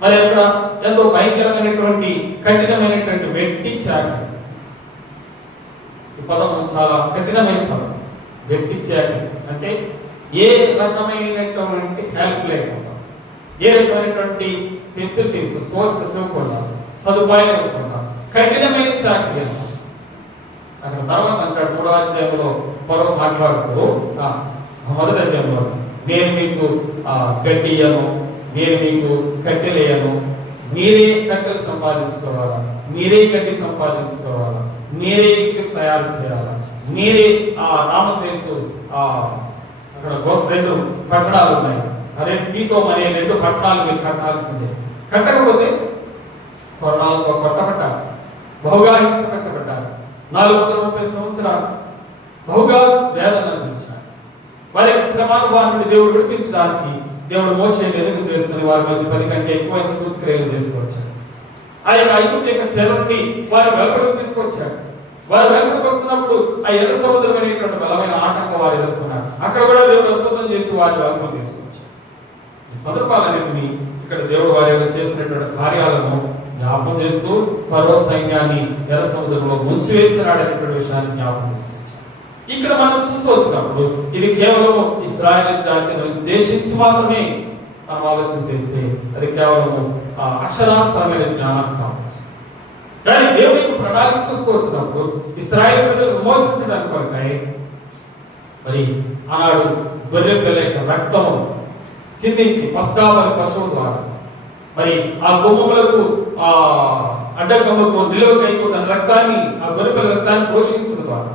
మరి అక్కడ ఎంతో భయంకరమైనటువంటి కఠినమైనటువంటి వెట్టి చాకరీ. ఈ పదం చాలా కఠినమైన పదం. వెట్టి చాకరీ అంటే ఏ రకమైనటువంటి హెల్ప్ లేకుండా, ఏ రకమైనటువంటి ఫెసిలిటీస్ సోర్సెస్ ఇవ్వకుండా, సదుపాయాలు ఇవ్వకుండా కఠినమైన చాకరీ. అక్కడ తర్వాత అంటాడు 3వ అధ్యాయంలో ఫరో మాట్లాడుతూ 1వ అధ్యాయంలో నేను మీకు గడ్డియను, నేను మీకు కట్టెలేయను, మీరే కట్టెలు సంపాదించుకోవాలా, మీరే గడ్డి సంపాదించుకోవాలా, మీరే తయారు చేయాలా, మీరే రామశేషు అక్కడ 2 పట్టణాలు ఉన్నాయి, అదే పీతోం అనే 2 పట్టణాలు మీరు కట్టాల్సిందే. కట్టకపోతే కొరణాలతో కొట్టబడ్డారు, బహుగా హింస పెట్టబడ్డారు. 430 సంవత్సరాలు బహుగా వేదన అనిపించారు. వారి యొక్క శ్రమానుభవాన్ని దేవుడు విడిపించడానికి దేవుడు మోషేని ఎదుగు చేసుకుని వారి మధ్య 10 కంటే ఎక్కువైన సూచక్రియలు తీసుకొచ్చాడు. ఆ యొక్క ఐగుప్తు యొక్క చెర నుండి వారి వెలుపలకు తీసుకొచ్చాడు. వారు వెలుపలకు వస్తున్నప్పుడు ఆ ఎర్ర సముద్రం అనేటువంటి బలమైన ఆటంకం వారు ఎదుర్కొన్నారు. అక్కడ కూడా దేవుడు అద్భుతం చేసి వారి వెలుపలకు తీసుకొచ్చాడు. ఈ సందర్భాలన్నింటినీ ఇక్కడ దేవుడు వారి యొక్క చేసినటువంటి కార్యాలను జ్ఞాపకం చేస్తూ ఫరో సైన్యాన్ని ఎర్ర సముద్రంలో ముంచివేస్తున్నాడు అనేటువంటి విషయాన్ని జ్ఞాపకం చేస్తూ ఇక్కడ మనం చూస్తూ వచ్చినప్పుడు ఇది కేవలం ఇశ్రాయేలు జాతిని ఉద్దేశించి మాత్రమే మనం ఆలోచన చేస్తే అది కేవలం అక్షరానుసారమైన జ్ఞానం కావచ్చు. కానీ దేవుని యొక్క ప్రణాళిక చూస్తూ వచ్చినప్పుడు ఇశ్రాయేలు ప్రజలను విమోచించడానికి కొరకై మరి ఆనాడు గొర్రె పిల్ల యొక్క రక్తము చిందించి పస్కాబలి పశువు ద్వారా మరి ఆ గుమ్మములకు అడ్డకమ్మకు నిలువకైపు తన రక్తాన్ని, ఆ గొర్రె పిల్ల రక్తాన్ని పోషించడం ద్వారా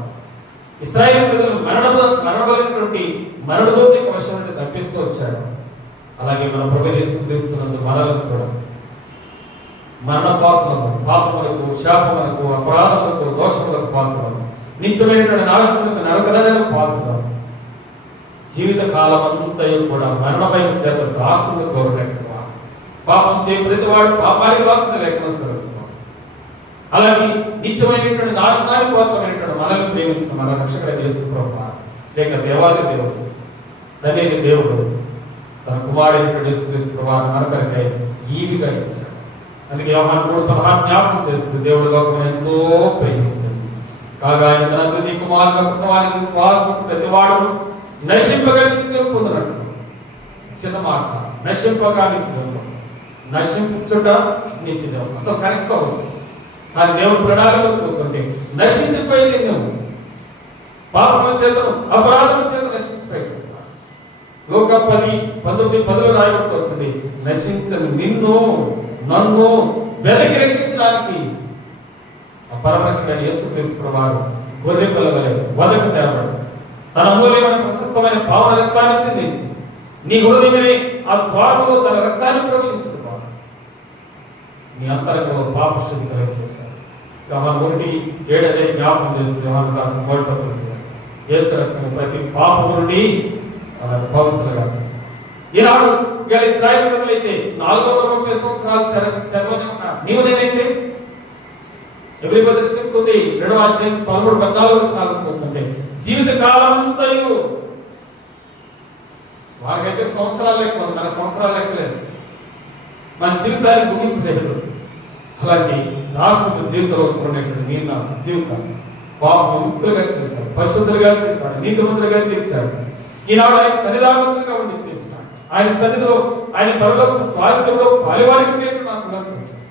ఇశ్రాయేలు ప్రజలు మరణబలైనటువంటి మరణదూత వర్షం నుండి తప్పిస్తూ వచ్చాడు. అలాగే మన ప్రభువు యేసు క్రీస్తునందు మనలను కూడా మరణ పాపములకు, పాపములకు, శాపములకు, అపరాధములకు, దోషములకు పాత్రలు, నిత్యమైనటువంటి నాశనములకు, నరకదండలకు పాత్రలు, జీవిత కాలం అంతయు కూడా మరణమైన చేత దాసులకు గౌరవ పాపం చేయ ప్రతివాడు పాపానికి దాసుడు లేకుండా సరస్తం. అలాగే నిత్యమైనటువంటి నాశనానికి పాత్రమైనటువంటి మనల్ని ప్రేమించిన మన రక్షకుడు యేసు ప్రభువు లేక దేవాది దేవుడు, తండ్రి దేవుడు తన కుమారుడైనటువంటి యేసు క్రీస్తు ప్రభువును మన కొరకై ఈవిగా ఇచ్చాడు. అందుకే యోహాను 3:16 జ్ఞాపకం చేస్తుంది, దేవుడు లోకమును ఎంతో ప్రేమించాడు కాగా ఆయన తన ద్వితీయ కుమారుని కృతవానికి విశ్వాసము ప్రతివాడు నశింపగా నిత్యజీవం పొందినట్లు. చిన్న మాట, నశింపగా నిత్యజీవం, నశించుట నిత్యజీవం అసలు కరెక్ట్ అవుతుంది. కానీ దేవుడు ప్రణాళికలో చూస్తుంటే నశించిపోయింది నువ్వు పాపం చేత, అపరాధం చేత నశించిపోయింది. లోక 10:19 రాయబడుతూ వచ్చింది, నశించని నిన్ను నన్ను వెదకి రక్షించడానికి ఆ పరమరక్షకుడైన యేసుక్రీస్తు ప్రభువు గొర్రె పిల్ల వలె వదకు తేబడి తన అమూల్యమైన ప్రశస్తమైన పావన రక్తాన్ని చిందించి నీ హృదయమే ఆ ద్వారములో తన రక్తాన్ని ప్రోక్షించుకున్నాడు. నీ అంతరంగంలో పాప శుద్ధి కలిగజేశాడు. యోహాను 1:7 జ్ఞాపకం చేస్తుంది. యోహాను రాసిన మొదటి పత్రిక యేసు రక్తము ప్రతి పాపము నుండి అలాగే పవిత్రంగా చేశాడు. ఈనాడు ఇలా ఇశ్రాయేలు ప్రజలైతే 430 సంవత్సరాలు చెరలోనే ఉన్నారు. నీవు నేనైతే ఎబ్రీ పత్రిక చెప్తుంది 2వ అధ్యాయం 13-14 వచనాలు చూస్తుంటే జీవిత కాలం అంతయు వారికైతే సంవత్సరాలు లెక్క, మన సంవత్సరాలు లెక్కలేదు, మన జీవితానికి ముగింపు లేదు. అలాంటి దాసుడు జీవితంలో చూడేటువంటి జీవితం పాప ముక్తులుగా చేశాడు, పరిశుద్ధులుగా చేశాడు, నీతిమంతులుగా తీర్చాడు. ఈనాడు ఆయన సన్నిధానవంతులుగా ఉండి చేసినాడు. ఆయన సన్నిధిలో ఆయన పరలోక స్వాస్థ్యంలో పాలివారికి నాకు వర్తించాడు.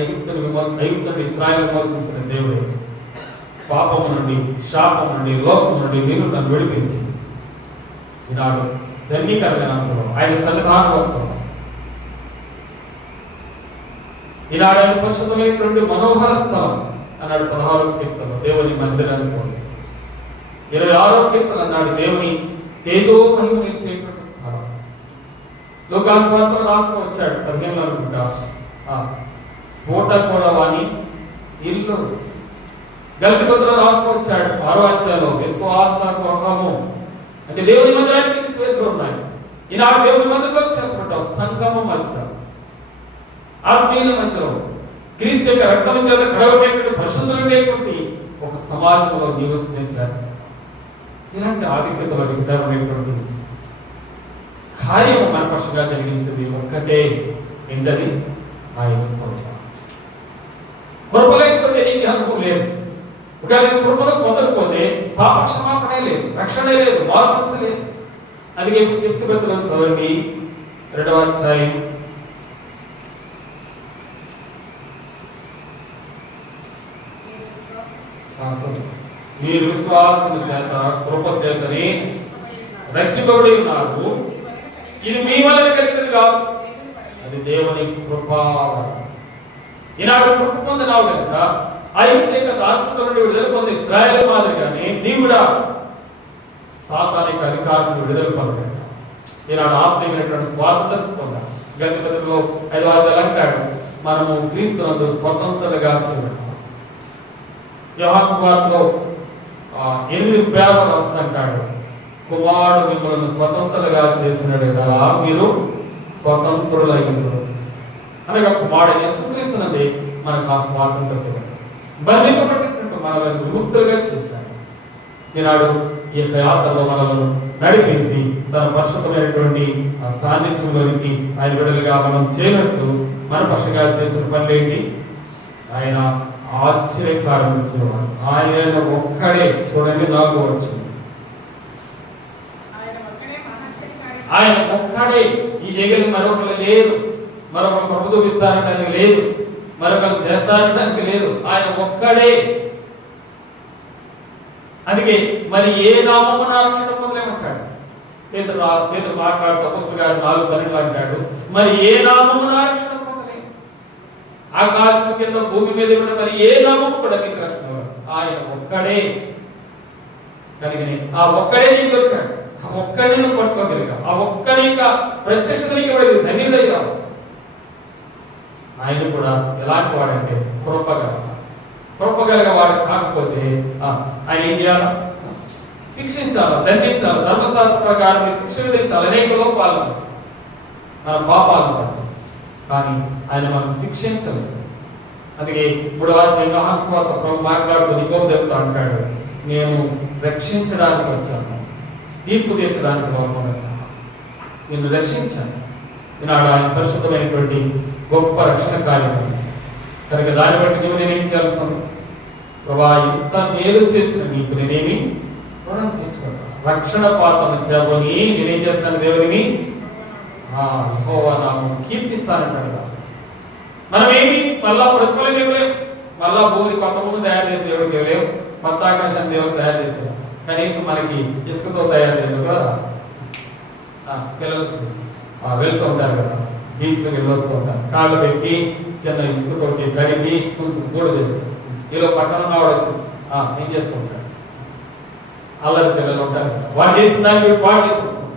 ఐగుప్తుని ఇశ్రాయేలు విమోచించిన దేవుడే పాపము నుండి, శాపం నుండి, లోకం నుండి నేను నన్ను విడిపించి ఈనాడు ధన్యకరమైన ఆయన సన్నిధానంలో ఈనాడు ఆయన పరిశుద్ధమైనటువంటి మనోహర స్థలం అన్నాడు 16వ కీర్తనలో దేవుని మందిరాన్ని పోల్చి. 26వ కీర్తన అన్నాడు దేవుని తేజోమహిమ నిలిచేటువంటి స్థలం. లూకాసు వార్తలో రాస్తూ వచ్చాడు 15 అనుకుంటా, పూట కూడా వాణి ఇల్లు. గల్పిపత్రలో రాస్తూ వచ్చాడు 6వ అధ్యాయంలో విశ్వాస గృహము అంటే దేవుని మందిరానికి పేర్లు ఉన్నాయి. ఈనాడు దేవుని మందిరంలో చేర్చుకుంటాం. సంగమం మధ్య, ఆత్మీయుల మధ్యలో క్రీస్తు యొక్క రక్తం చేత కడగబడేటువంటి పరిశుద్ధులైనటువంటి ఒక సమాజంలో నివసించే చేస్తాం. ఇలాంటి ఆధిక్యతలో విధానమైనటువంటి కార్యము మన పక్షంగా జరిగించింది ఒక్కటే, ఏంటది? ఆయన కృప లేకపోతే నీకు అనుభవం లేదు. ఒకవేళ కృపను పొందకపోతే పాప క్షమాపణ లేదు, రక్షణ లేదు, మార్పు లేదు. అందుకే ఎఫెసీయులకు చదవండి 2వ అధ్యాయం 5. మీరు విశ్వాసము చేత కృప చేతనే రక్షింపబడి ఉన్నారు. ఇది మీ వలన కలిగినది కాదు, అది దేవుని కృప. ఈనాడు కృప పొందినావు కనుక ఐగుప్తు యొక్క దాస్యత్వం నుండి విడుదల పొంది ఇశ్రాయేలు మాదిరిగానే నీవు కూడా సాతానిక అధికారం నుండి విడుదల పొందాడు. ఈనాడు ఆత్మీయమైనటువంటి స్వాతంత్రం పొందాడు. గల్పిపత్రలో 5వ అధ్యాయం అంటాడు, మనము క్రీస్తునందు స్వతంత్రులుగా చేయబడ్డాము. యోహాను సువార్తలో 8:30 రాస్తాడు, కుమారుడు మిమ్మల్ని స్వతంత్రులుగా చేసినాడు కదా, మీరు స్వతంత్రులైనరు. అనగా కుమారుడు యేసుక్రీస్తునందే మనకు ఆ స్వాతంత్రం బంధింపబడినట్టు మనల్ని విముక్తులుగా చేశాడు. ఈనాడు ఈ యొక్క యాత్రలో మనల్ని నడిపించి తన పరిశుద్ధమైనటువంటి ఆ సాన్నిధ్యంలోనికి ఆయన విడుదలగా మనం చేయనట్టు మన పక్షంగా చేసిన పనులు ఏంటి? ఆయన ఆశ్చర్యకారం ఇచ్చేవాడు. ఆయన ఒక్కడే, చూడండి 4వ వచనం, ఆయన ఒక్కడే. ఈ జగన్ మరొకరు లేరు, మరొకరు కృప చూపిస్తారనడానికి లేదు, మరొకరు చేస్తారనడానికి లేదు. ఆయన ఒక్కడే. అందుకే మరి ఏ నామమున రక్షణ పొందలేమంటాడు పేతురు మాట్లాడుతూ అపొస్తలుల గారు 4:12 అంటాడు, మరి ఏ నామమున రక్షణ పొందలేము. ఆకాశం కింద భూమి మీద ఉన్న మరి ఏ నామము కూడా నీకు రక్షణ. ఆయన ఒక్కడే. కనుకనే ఆ ఒక్కడే నీకు దొరికాడు. ఆ ఒక్కడే నువ్వు పట్టుకోగలిగా. ఆ ఒక్కడే ఇంకా ప్రత్యక్షత నీకు ఇవ్వలేదు, ధన్యుడయ్యా. ఆయన కూడా ఎలాంటి వాడంటే కృపగలగ వాడు కాకపోతే ఆయన ఏం చేయాలి? శిక్షించాలి, దండించాలి, ధర్మశాస్త్ర ప్రకారం శిక్ష విధించాలి. అనేక లోపాలు, మన పాపాలు. కానీ ఆయన మనం శిక్షించలేదు. అందుకే 3వ అధ్యాయం యోహాను సువార్త ప్రభు మాట్లాడుతూ నికోదేముతో అంటాడు, నేను రక్షించడానికి వచ్చాను, తీర్పు తీర్చడానికి నిన్ను రక్షించాను. ఈనాడు ఆయన పరిశుద్ధమైనటువంటి గొప్ప రక్షణ కార్యం కనుక దాన్ని బట్టి నువ్వు నేనేం చేయాల్సి ఉంది? ప్రభా, ఇంత మేలు చేసిన నీకు నేనేమి రుణం తీర్చుకుంటా. రక్షణ పాత్రను చేయబోని నేనేం చేస్తాను? దేవుని యెహోవా నామమును కీర్తిస్తానంటాడు. మనం ఏమి మళ్ళా ప్రతిఫలం ఇవ్వలేము. మళ్ళా భూమిని కొత్త భూమిని తయారు చేసి దేవుడికి ఇవ్వలేము, కొత్త ఆకాశాన్ని దేవుడికి తయారు చేసాము. కనీసం మనకి ఇసుకతో తయారు చేయలేదు కదా. పిల్లలు వెళ్తూ ఉంటారు కదా, బీచ్కి వెళ్ళి వస్తూ ఉంటారు, కాళ్ళు పెట్టి చిన్న ఇసుకతోటి కరిగి కొంచెం గూడ చేస్తారు. ఈలో పక్కన వచ్చి ఏం చేస్తూ ఉంటారు? అల్లరి పిల్లలు ఉంటారు, వాళ్ళు చేసిన దాన్ని పాడు చేసి వస్తుంటారు.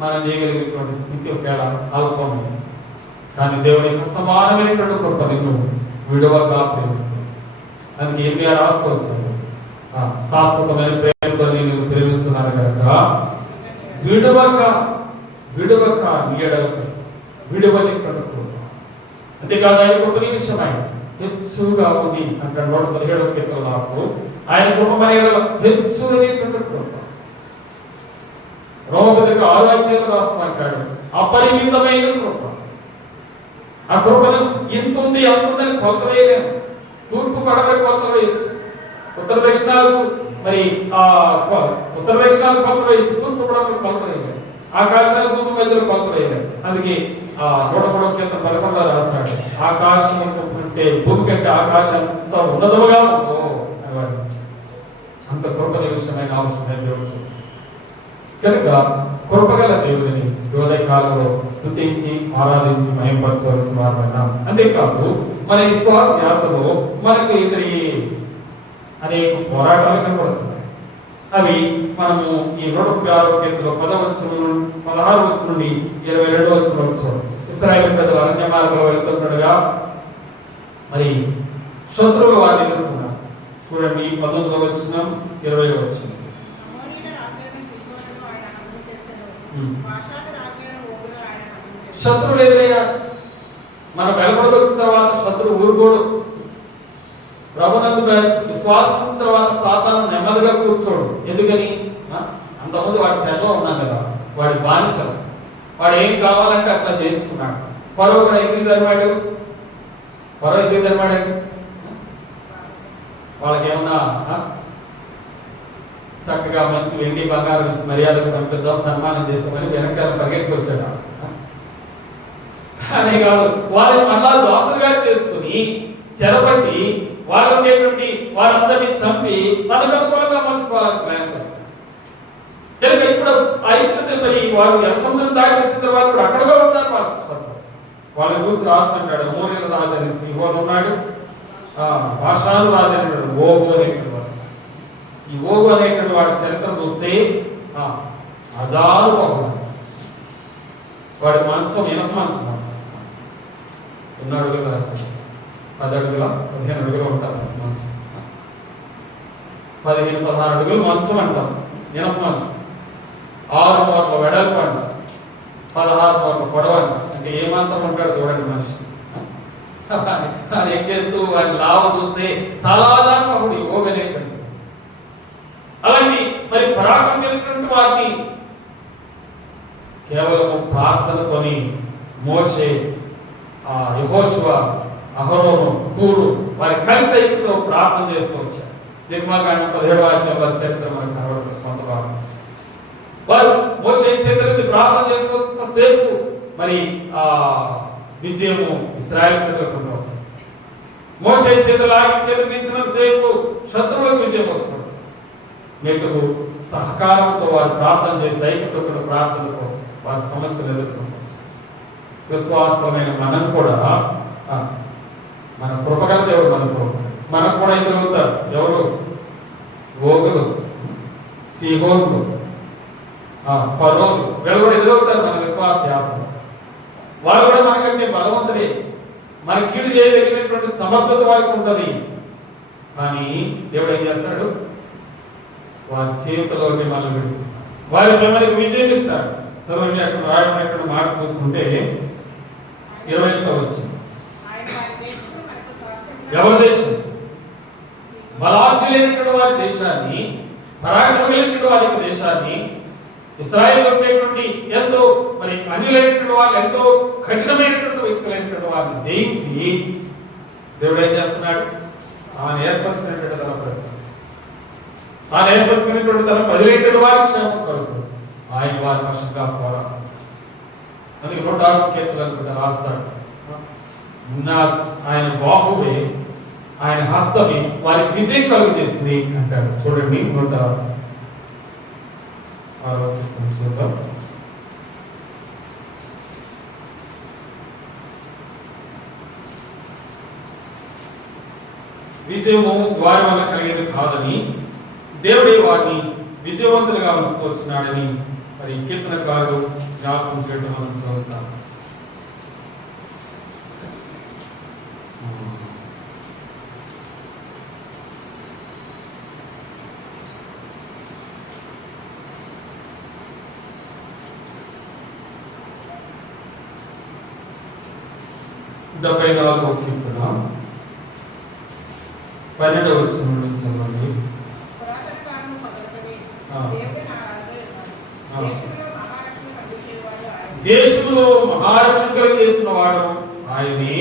మనం చేయగలిగినటువంటి స్థితి ఒకవేళ అల్పమైంది. కానీ దేవుడికి సమానమైనటువంటి కృప నిన్ను విడవగా ప్రేమిస్తుంది. అందుకే ఏమి రాస్తూ వచ్చాడు, శాశ్వతమైన ప్రేమతో నేను ప్రేమిస్తున్నాను కనుక విడవక విడవనిటువంటి కృప. అంతేకాదు ఆయన కృప నీ విషయమై హెచ్చుగా ఉంది అంటాడు 117వ కీర్తన రాస్తూ. ఆయన కృప మన హెచ్చునేటువంటి కృప. రోమపత్రిక 6వ అధ్యాయం రాస్తూ అంటాడు, అపరిమితమైన కృప. ఆ కృపను ఇంత ఉంది అంత ఉందని కొలత వేయలేము. తూర్పు పడమర కొలత వేయచ్చు, ఉత్తర దక్షిణాలకు మరి ఉత్తర దక్షిణాలకు కొలత వేయచ్చు, తూర్పు పడమర కొలత వేయలేదు, ఆకాశాల భూమి మధ్యలో కొలత వేయలేదు. అందుకే 103 కింద 11 రాస్తాడు, ఆకాశం అంటే భూమి కంటే ఆకాశం అంత ఉన్నతముగా ఉందో అని. అంత కృపల విషయమైన అవసరమైన దేవుడు చూస్తుంది కనుక కృపగల దేవుడిని ఉదయ కాలంలో స్తుతించి ఆరాధించి మహిమపరచవలసిన వారమైనాం. అంతేకాదు మన విశ్వాస యాత్రలో మనకు ఎదురయ్యే అనేక పోరాటాలు కనబడుతున్నాయి. అవి మనము ఈ 136 కీర్తనలో 16 వచనం నుండి 22 వచనం వరకు చూడవచ్చు. ఇశ్రాయేలు ప్రజలు అరణ్య మార్గంలో వెళ్తుండగా మరి శత్రువులు వారిని ఎదుర్కొన్నారు. చూడండి 19వ వచనం 20వ వచనం. శత్రువులు ఎదురయ్యారు. మన వెలపడికి వచ్చిన తర్వాత శత్రువు ఊరుకోడు. ప్రభునందు విశ్వాసం తర్వాత సాతాను నెమ్మదిగా కూర్చోడు. ఎందుకని? అంతకుముందు వాడి సేవలో ఉన్నాం కదా, వాడి బానిసలు, వాడు ఏం కావాలంటే అట్లా చేయించుకున్నాడు. ఫరో కూడా ఎదురు ధర్మాడు. వాళ్ళకి ఏమన్నా చక్కగా మంచి వెండి బంగారం ఇచ్చి మర్యాదకు పంపిద్దాం, సన్మానం చేస్తామని వెనకాల పరిగెట్టుకు వచ్చాడు. కానీ కాదు, వాళ్ళని మళ్ళా దోసలుగా చేసుకుని చెరపట్టి వాళ్ళు ఉండేటువంటి వారందరినీ చంపి తనకు అనుకూలంగా మలుచుకోవాలని ప్లాన్. కనుక ఇప్పుడు ఐక్యత మరి వారు సముద్రం దాటి వచ్చిన తర్వాత కూడా అక్కడగా ఉన్నారు. వాళ్ళ గురించి రాస్తుంటాడు. అమోరీల రాజు అని సిహోన్ ఉన్నాడు, భాషాను రాజు అనేవాడు ఓగు అనేటువంటి వాడు. ఈ ఓగు అనేటువంటి వాడి చరిత్ర చూస్తే అజారు వాడి మంచం ఇనప మంచం, 2 అడుగులు రాశాడు, 10 అడుగుల 15 అడుగులు ఉంటారు మంచం, 15-16 అడుగులు మంచం అంటారు, ఇనప మంచం. 6 మూరల వెడల్పు అంటారు, 16 మూరల పొడవు అంటారు. అంటే ఏమాత్రం ఉంటాడు చూడండి మనిషి. ఆయన ఎక్కేస్తూ ఆయన లాభం చూస్తే చాలా దారుణుడు ఓగనేటువంటి. అలాంటి మరి పరాక్రమం కలిగినటువంటి వారిని కేవలం ప్రార్థనతోని మోషే, యెహోషువ, అహరోను, హూరు వారి కలిసి ఐక్యతతో ప్రార్థన చేస్తూ వచ్చారు. నిర్మాకాండం 17వ అధ్యాయంలో చరిత్ర మనకు కనబడుతుంది కొంతభాగం. వారు మోషే చేతులెత్తి ప్రార్థన చేస్తున్నంతసేపు మరి విజయము ఇశ్రాయేలు ప్రజలకు ఉండవచ్చు. మోషే చేతులు ఆగి చేతులు దించినంతసేపు శత్రువులకు విజయం వస్తుంది. మీకు సహకారంతో వారు ప్రార్థన చేసి ఐక్యతతో ప్రార్థనతో వారి సమస్యలు ఎదుర్కోవచ్చు. విశ్వాసమైన మనం కూడా మన కృపగల దేవుడు మనకు కూడా ఎదురవుతారు. ఎవరు? ఓగులు, సీహోనులు, ఫరోలు, వీళ్ళు కూడా ఎదురవుతారు మన విశ్వాస యాత్ర. వాళ్ళు కూడా మనకంటే బలవంతుడే, మన కీడు చేయగలిగినటువంటి సమర్థత వారికి ఉంటుంది. కానీ దేవుడు ఏం చేస్తాడు? వారి చేతిలో మిమ్మల్ని విడిపిస్తాడు, వారి మిమ్మల్ని విజయం ఇస్తాడు. చదవండి, అక్కడ రాయడం ఎక్కడ మాట చూస్తుంటే 20వ వచ్చింది. ఎవరి దేశం? బలాఢ్యులైనటువంటి వారి దేశాన్ని, పరాక్రమమైనటువంటి వారి దేశాన్ని, ఇశ్రాయేలు ఉండేటువంటి ఎంతో మరి అన్యులైనటువంటి వాళ్ళు, ఎంతో కఠినమైనటువంటి వ్యక్తులైనటువంటి వారిని జయించి దేవుడు ఏం చేస్తున్నాడు? ఆయన ఏర్పరచినటువంటి తన ప్రజలు, ఆయన ఏర్పరచుకునేటువంటి తన ప్రజలైనటువంటి వారికి క్షేమం కలుగుతుంది. ఆయన వారి పక్షంగా పోరాడు. అందుకే 106 కీర్తనలు రాస్తాడు, ఆయన బాహువే, ఆయన హస్తమే వారికి విజయం కలుగు చేస్తుంది అంటాడు. చూడండి 106 విజయము వారి వల్ల కలిగేది కాదని దేవుడే వారిని విజయవంతులుగా వచ్చినాడని మరి కీర్తనకారుడు జ్ఞాపకం చేయడం మనం చదువుతాం. డెబ్బై 4వ కీర్తన 12వ వచనం నుంచి చదవండి. దేశంలో మహారక్షణ చేసిన వాడు ఆయనే,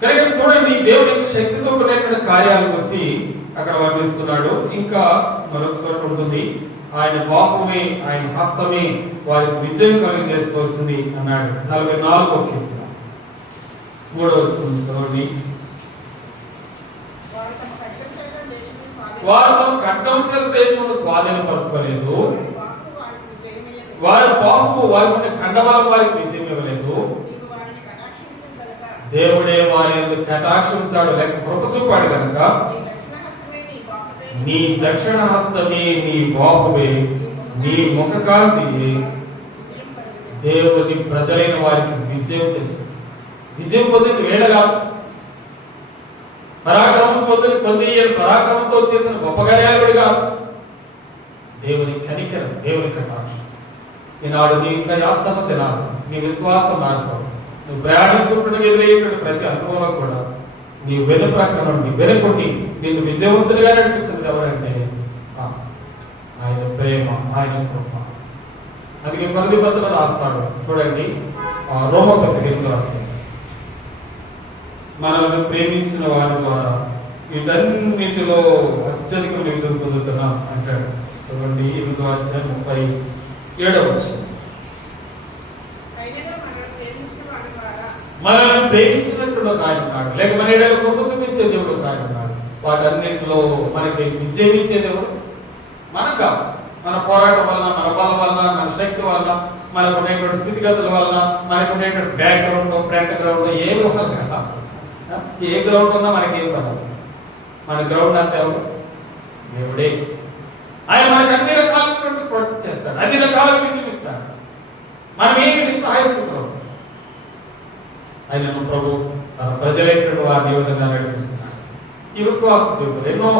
కనుక చూడండి, దేవుడి యొక్క శక్తితో కూడిన కార్యాలకు వచ్చి అక్కడ వర్ణిస్తున్నాడు. ఇంకా మరొక చోట ఉంటుంది, ఆయన బాహుమే, ఆయన హస్తమే వారికి విజయం కలిగజేస్తూ అన్నాడు. 44వ కీర్తన 3వ వచనం చదవండి. వారు తమ ఖడ్గం చేత దేశంలో స్వాధీనపరచుకోలేదు, వారి బాహువు వారి ఖండబలం వారికి విజయం ఇవ్వలేదు. దేవుడే వారి యందు కటాక్షించాడు లేక కృప చూపాడు కనుక నీ దక్షిణ హస్తమే, నీ బాహువే, నీ ముఖకాంతి దేవుని ప్రజలైన వారికి విజయం తెలుసు. విజయం పొందింది వేళగా పరాక్రమం పొంది పరాక్రమంతో చేసిన గొప్ప కార్యాలుగా దేవుని కనికరం, దేవుని కటాక్షం. ఈనాడు నీ ఇంకా యాత్ర తినాలి, నీ విశ్వాసం నాకు నువ్వు ప్రయాణిస్తుండగా ఎదురయ్యేటువంటి ప్రతి అనుభవం కూడా నీ వెనుప్రక్క నుండి వెనుకొండి నిన్ను విజయవంతులుగా నడిపిస్తుంది. ఎవరంటే ఆయన ప్రేమ, ఆయన కృప. అందుకే కొద్ది పద్ధతులు రాస్తాడు చూడండి, రోమపత్రికలో రాస్తాడు, మనల్ని ప్రేమించిన వారి ద్వారా వీటన్నిటిలో అత్యధిక విజయం పొందుతున్నాం అంటాడు. చూడండి 8వ అధ్యాయం 37వ వచనం. మనల్ని ప్రేమించినట్టు ఆయన ఉన్నాడు, లేక మన ఏడలో కృప చూపించే దేవుడు ఆయన ఉన్నాడు. వాటన్నింటిలో మనకి విజయం ఇచ్చే దేవుడు మనకు కాదు. మన పోరాటం వలన, మన బలం వలన, మన శక్తి వలన, మనకు ఉండేటువంటి స్థితిగతుల వలన, మనకు ఉండేటువంటి బ్యాక్గ్రౌండ్, ఫ్రంట్ గ్రౌండ్ ఏమి కదా. ఏ గ్రౌండ్ ఉన్నా మనకేం కాదు. మన గ్రౌండ్ అంతా ఎవరు? దేవుడే. ఆయన మనకి అన్ని రకాలైనటువంటి ప్రొటెక్ట్ చేస్తాడు, అన్ని రకాలుగా విజయం ఇస్తాడు. మనం ఏమి సహాయిస్తున్నాం ఆయన ప్రభు తన ప్రజలైనటువంటి వారిని ఈ విధంగా నడిపిస్తున్నాడు. ఈ విశ్వాస జీవితంలో ఎన్నో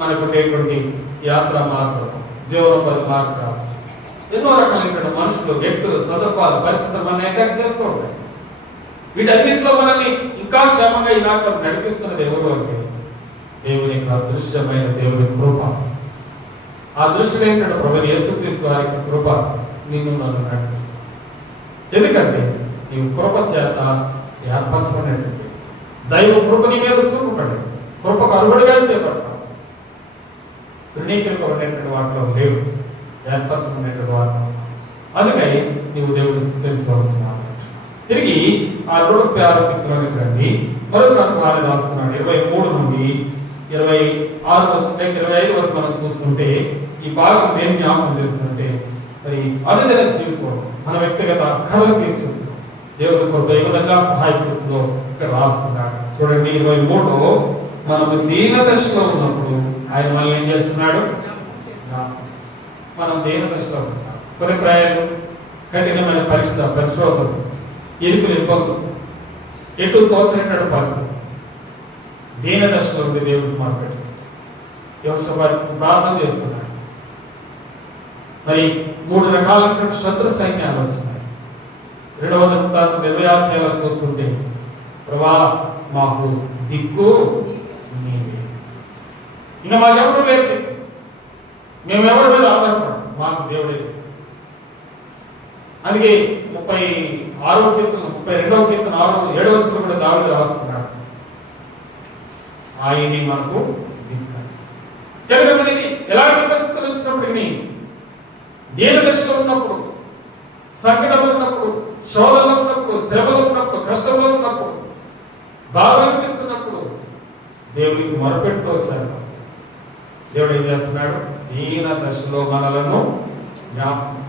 మనకు ఉండేటువంటి యాత్ర మార్గాలు, జీవనోపాధి మార్గాలు, ఎన్నో రకాలైనటువంటి మనుషులు, వ్యక్తులు, సందర్భాలు, పరిస్థితులు మనం అటాక్ చేస్తూ ఉంటాయి. వీటన్నింటిలో మనల్ని ఇంకా క్షేమంగా ఇలాగ నడిపిస్తున్నది ఎవరు అంటే దేవుని యొక్క అదృశ్యమైన దేవుని కృప. ఆ దృష్టిలో ప్రభు యేసుక్రీస్తు వారికి కృప నిన్ను నన్ను నడిపిస్తుంది. ఎందుకంటే నీవు కృప చేత ఏర్పరచబడినటువంటి దైవ కృప నీ మీద చూపబడి కృపకు అరువుడుగా చేపడతాం. తృణీకరింపబడినటువంటి వాటిలో లేవు, ఏర్పరచబడినటువంటి వాటిలో. అందుకని నీవు దేవుని స్తుతించవలసిన. తిరిగి ఆ 156వ కీర్తనలోకి రండి. మరొక అనుభవాన్ని రాస్తున్నాడు. 23 నుండి 26 వరకు 25 వరకు మనం చూస్తుంటే ఈ భాగం దేని జ్ఞాపకం చేస్తుంటే మరి అనుదిన జీవితం మన వ్యక్తిగత అక్కర్లను తీర్చుకుంటాం. దేవుని కొరకు ఏ విధంగా సహాయపడుతుందో ఇక్కడ రాస్తున్నాడు. చూడండి 23 మనము దీన దశలో ఉన్నప్పుడు ఆయన మనల్ని ఏం చేస్తున్నాడు? మనం దీన దశలో ఉంటున్నాం. కొన్ని ప్రయాణాలు, కఠినమైన పరిశోధన, ఇరుకులు, ఇబ్బందులు, ఎటు తోచనటువంటి పరిస్థితి, దీన దశలో ఉండి దేవుడికి మాట్లాడి యోగసభకి ప్రార్థన చేస్తున్నాడు. మరి 3 రకాలైనటువంటి శత్రు సైన్యాలు వచ్చినాయి. 2వ వృత్తాంతం 26 చూస్తుంటే ప్రభా మాకు దిక్కు నీవే, ఇంకా మాకెవరు లేదు, మేమెవరి మీద ఆధారపడం, మాకు దేవుడే. అందుకే 36వ కీర్తన 32వ కీర్తన 7వ వచనం కూడా దావీదు రాసుకున్నాడు, ఆయనే మనకు దిక్కు. కనుక ఎలాంటి పరిస్థితులు వచ్చినప్పటికీ, దీన దశలో ఉన్నప్పుడు, సంకటంలో ఉన్నప్పుడు, శోధనలో ఉన్నప్పుడు, శ్రమలో ఉన్నప్పుడు, కష్టంలో ఉన్నప్పుడు, బాధ అనిపిస్తున్నప్పుడు దేవుడికి మొరపెడుతూ వచ్చారు. దేవుడు ఏం చేస్తున్నాడు? దీన దశలో మనలను జ్ఞాపకం.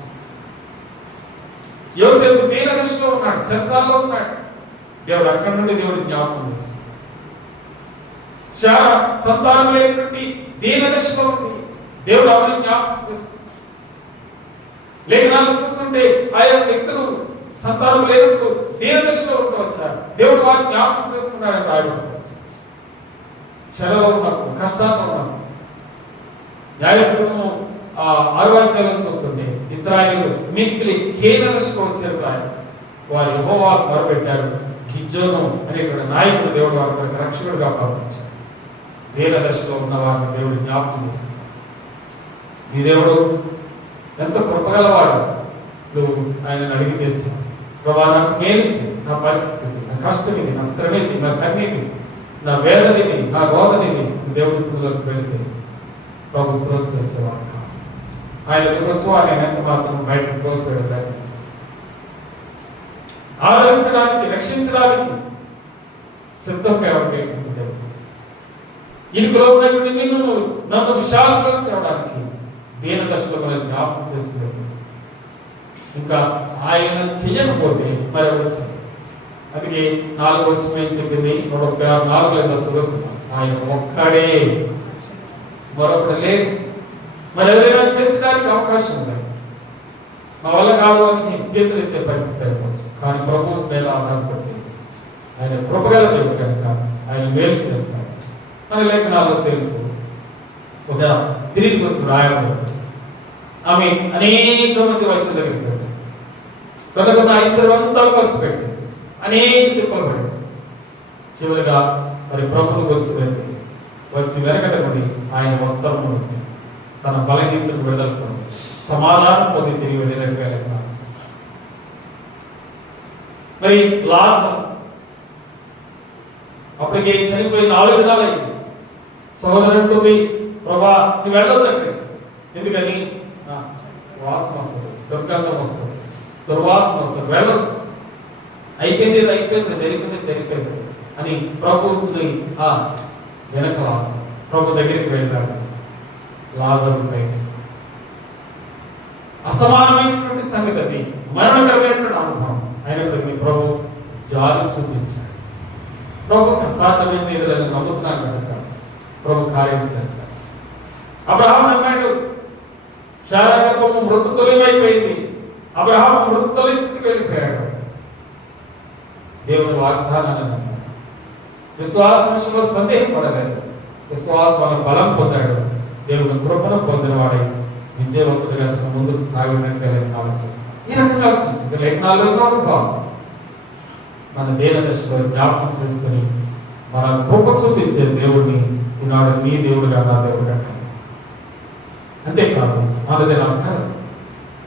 యోసేపు దీన దశలో ఉన్నాడు, చెరసాల్లో ఉన్నాడు. దేవుడు అక్కడి నుండి దేవుడికి జ్ఞాపకం చేస్తున్నాడు. సంతానం లేనటువంటి దీన దశలో ఉంది, దేవుడు అవన్నీ జ్ఞాపకం చేసుకుంటాడు. లేఖనాలు చూస్తుంటే ఆయా వ్యక్తులు సంతానం లేనప్పుడు దీన దశలో ఉంటూ వచ్చారు. దేవుడు వారిని జ్ఞాపకం చేసుకున్నాడని రాయబడుతుంది. చెరలో ఉన్నప్పుడు, కష్టాల్లో ఉన్నప్పుడు, న్యాయపూర్వము 6వ అధ్యాయంలో చూస్తుంటే ఇశ్రాయేలు మిక్కిలి హీన దశలో వచ్చారు. వారు యెహోవాకు మొరపెట్టారు. గిద్యోను అనేటువంటి నాయకుడు దేవుడు వారికి రక్షకుడిగా పంపించాడు. దీన దశలో ఉన్న వారిని దేవుడు జ్ఞాపకం చేసుకున్నాడు. ఈ దేవుడు ఎంత కృపగలవాడు, నువ్వు ఆయన అడిగి తెచ్చావు. ప్రభా నాకు మేలు చేయి, నా పరిస్థితి, నా కష్టం ఇది, నా శ్రమ ఇది, నా కన్నీటి, నా వేదనిది, నా రోదనిది దేవుడి స్థితిలోకి వెళితే ప్రభు త్రోసివేసేవాడు కాదు. ఆయన ఎదుర్కొచ్చు ఆయన ఎంత మాత్రం బయట త్రోసివేయలేదు. ఆదరించడానికి, రక్షించడానికి సిద్ధంగా ఉండే దేవుడు. ఇరుకులో ఉన్నటువంటి నన్ను విశాలంగా తేవడానికి దీన దశలో మనం జ్ఞాపకం చేసుకునేది. ఇంకా ఆయన చెయ్యకపోతే మరి వచ్చింది. అందుకే 4వ వచనం ఏం చెప్పింది? 4 చదువుకున్నాం. ఆయన ఒక్కడే, మరొకడు లేదు. మరి ఎవరైనా చేసడానికి అవకాశం ఉంది. మా వల్ల కాదు అని చేతులు ఎత్తే పరిస్థితి అయిపోవచ్చు. కానీ ప్రభు మీద ఆధారపడితే ఆయన కృపగల దేవుడు కనుక ఆయన మేలు చేస్తాడు. మన లేఖనాల్లో తెలుసు, ఒక స్త్రీ గురించి రాయబడింది. ఆమె అనేక మంది వైద్యుల దగ్గరికి వెళ్ళింది. కొన్న ఐశ్వర్యం అంతా ఖర్చు పెట్టింది, అనేక తిప్పలు పడింది. చివరిగా మరి ప్రభుత్వం వచ్చి వెనకటబడి ఆయన వస్త్రము తన బలహీనతను విడుదల సమాధానం పొంది తిరిగి వెళ్ళినట్టు మరి లాజరు అప్పటికే చనిపోయి 4 దినాలైంది. సహోదరుడు ప్రభా నువ్వు వెళ్ళొద్దండి, ఎందుకని వాసన వస్తుంది, దుర్గంధం వస్తుంది, దుర్వాసన వస్తుంది, వెళ్ళొద్దు, అయిపోయింది జరిగిపోయింది అని ప్రభుని వెనక ప్రభు దగ్గరికి వెళ్తాడు. లాజరు పైన అసమానమైనటువంటి సంగతి, అది మరణకరమైనటువంటి అనుభవం అయినప్పటికీ ప్రభు జాలి చూపించాడు. ప్రభు అసాధ్యమైన ఎదురని నమ్ముతున్నాను కనుక ప్రభు కార్యం చేస్తాడు. అబ్రహాం అన్నాడు, శారా గర్భము మృతతుల్యమైపోయింది. అబ్రహాం మృతతుల్య స్థితికి వెళ్ళిపోయాడు. దేవుని వాగ్దానాన్ని అన్నాడు. విశ్వాస విషయంలో సందేహం పడలేదు. విశ్వాసం వల్ల బలం పొందాడు. దేవుని కృపను పొందిన వాడై విజయవంతుడిగా ముందుకు సాగినట్టు ఆలోచిస్తాడు. ఈ రకంగా ఆలోచిస్తుంది లేఖనాల్లో అనుభవం మన దేన దశలో జ్ఞాపకం చేసుకుని మన కృప చూపించే దేవుడిని ఈనాడు నీ దేవుడుగా నా దేవుడు అంటాడు. అంతేకాదు మనది అర్థం.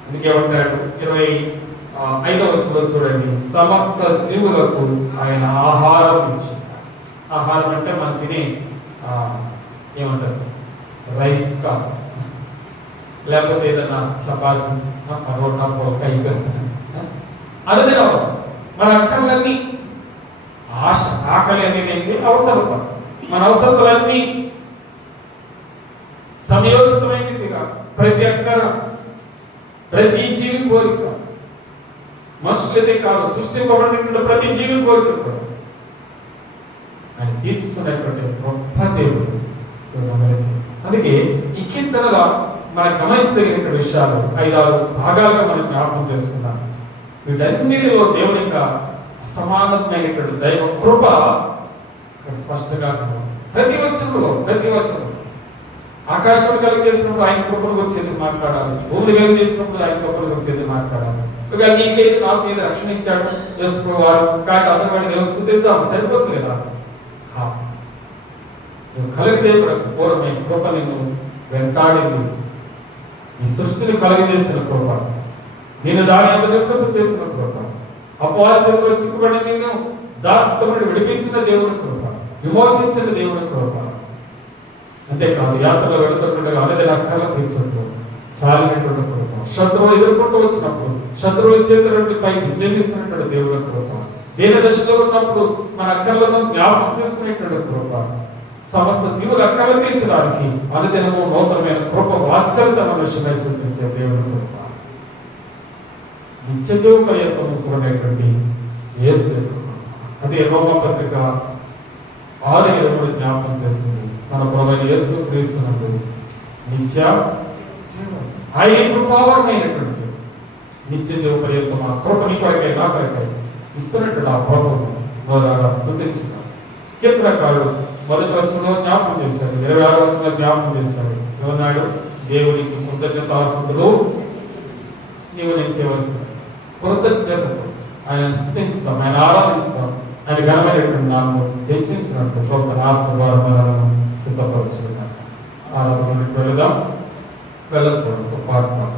అందుకేమంటాడు 25వ వచనంలో చూడండి, సమస్త జీవులకు ఆయన ఆహారం ఇచ్చాడు. ఆహారం అంటే మనం తినే ఏమంటారు, రైస్ కాదు, లేకపోతే ఏదన్నా చపాతి, పరోటా, పొలక, అదే అవసరం. మన అక్కర్లన్నీ ఆకలి అనేది ఏంటి? అవసరత. మన అవసరతలన్నీ సమయోచితమైనదిగా ప్రతి అక్కర, ప్రతి జీవి కోరిక, మనుషులైతే కాదు సృష్టింపబడిన ప్రతి జీవి కోరిక కూడా ఆయన తీర్చుకునేటువంటి గొప్ప దేవుడు. అందుకే ఈ కీర్తనలో మనం గమనించదగిన విషయాలు 5-6 భాగాలుగా మనం జ్ఞాపకం చేసుకున్నాం. వీటన్నిటిలో దేవుని యొక్క అసమానమైనటువంటి దైవ కృప స్పష్టంగా ప్రతి వచనంలో ఆకాశం కలిగేసినప్పుడు ఆయన కృపను గురించి మాట్లాడాలి, భూమిని కలిగేసినప్పుడు ఆయన కృపను గురించి మాట్లాడాలి. ఒకవేళ నీకేది నాకేది రక్షణ ఇచ్చాడు వారు కానీ అతని వాడిని దేవుని స్తుతిద్దాం, సరిపోతుంది కదా. నువ్వు కలిగితే పూర్వమే కృప నిన్ను వెంటాడింది. ఈ సృష్టిని కలిగజేసిన కృప, నిన్ను దాని అంతరిక్షపు చేసిన కృప, అపవాది చేతిలో చిక్కుబడి నిన్ను దాసత్వమును విడిపించిన దేవుని కృప, విమోచించిన దేవుని కృప. అంతేకాదు యాత్రలో వెళుతుండగా అనేది అక్కర్ల తీర్చుంటూ చాలినటువంటి కృప, శత్రువులు ఎదుర్కొంటూ వచ్చినప్పుడు శత్రువుల చేతుల పై విజయమిస్తున్నటువంటి దేవుని కృప, దీన దశలో ఉన్నప్పుడు మన అక్కర్లను జ్ఞాపకం చేసుకునేటువంటి కృప, సమస్త జీవుల అక్కర్లు తీర్చడానికి అనుదినము నూతనమైన కృప వాత్సల్యత మనుషులై చూపించే దేవుని కృప, నిత్య జీవ పర్యంతం చూడేటువంటి యేసు యొక్క కృప. అదే రోమపత్రిక 6:23 జ్ఞాపకం చేస్తుంది. మన ప్రభువైన యేసు క్రీస్తునందు నిత్య జీవం, ఆయన కృపావరమైనటువంటి నిత్య జీవ పర్యంతం ఆ కృప నీ కొరకై నా కొరకై ఇస్తున్నట్టు ఆ ప్రభువును ద్వారా స్తుతించున్నాం. కీర్తనకారుడు 1వ వచనంలో జ్ఞాపకం చేశాడు, 26వ వచనంలో జ్ఞాపకం చేశాడు. ఏమన్నాడు? దేవునికి కృతజ్ఞతాస్తుతులు నీవు నేను చేయవలసిన కృతజ్ఞతతో ఆయన స్తుతించుతాం, ఆయన ఆరాధించుతాం, ఆయన ఘనమైనటువంటి నామము హెచ్చించినట్టు గొప్ప ఆత్మ ద్వారా మనల్ని సిద్ధపరుచుకున్నాం. ఆరాధనకు వెళదాం. వెళ్ళకపోవడం పాట.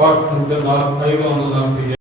పార్ట్ సంఖ్య 540.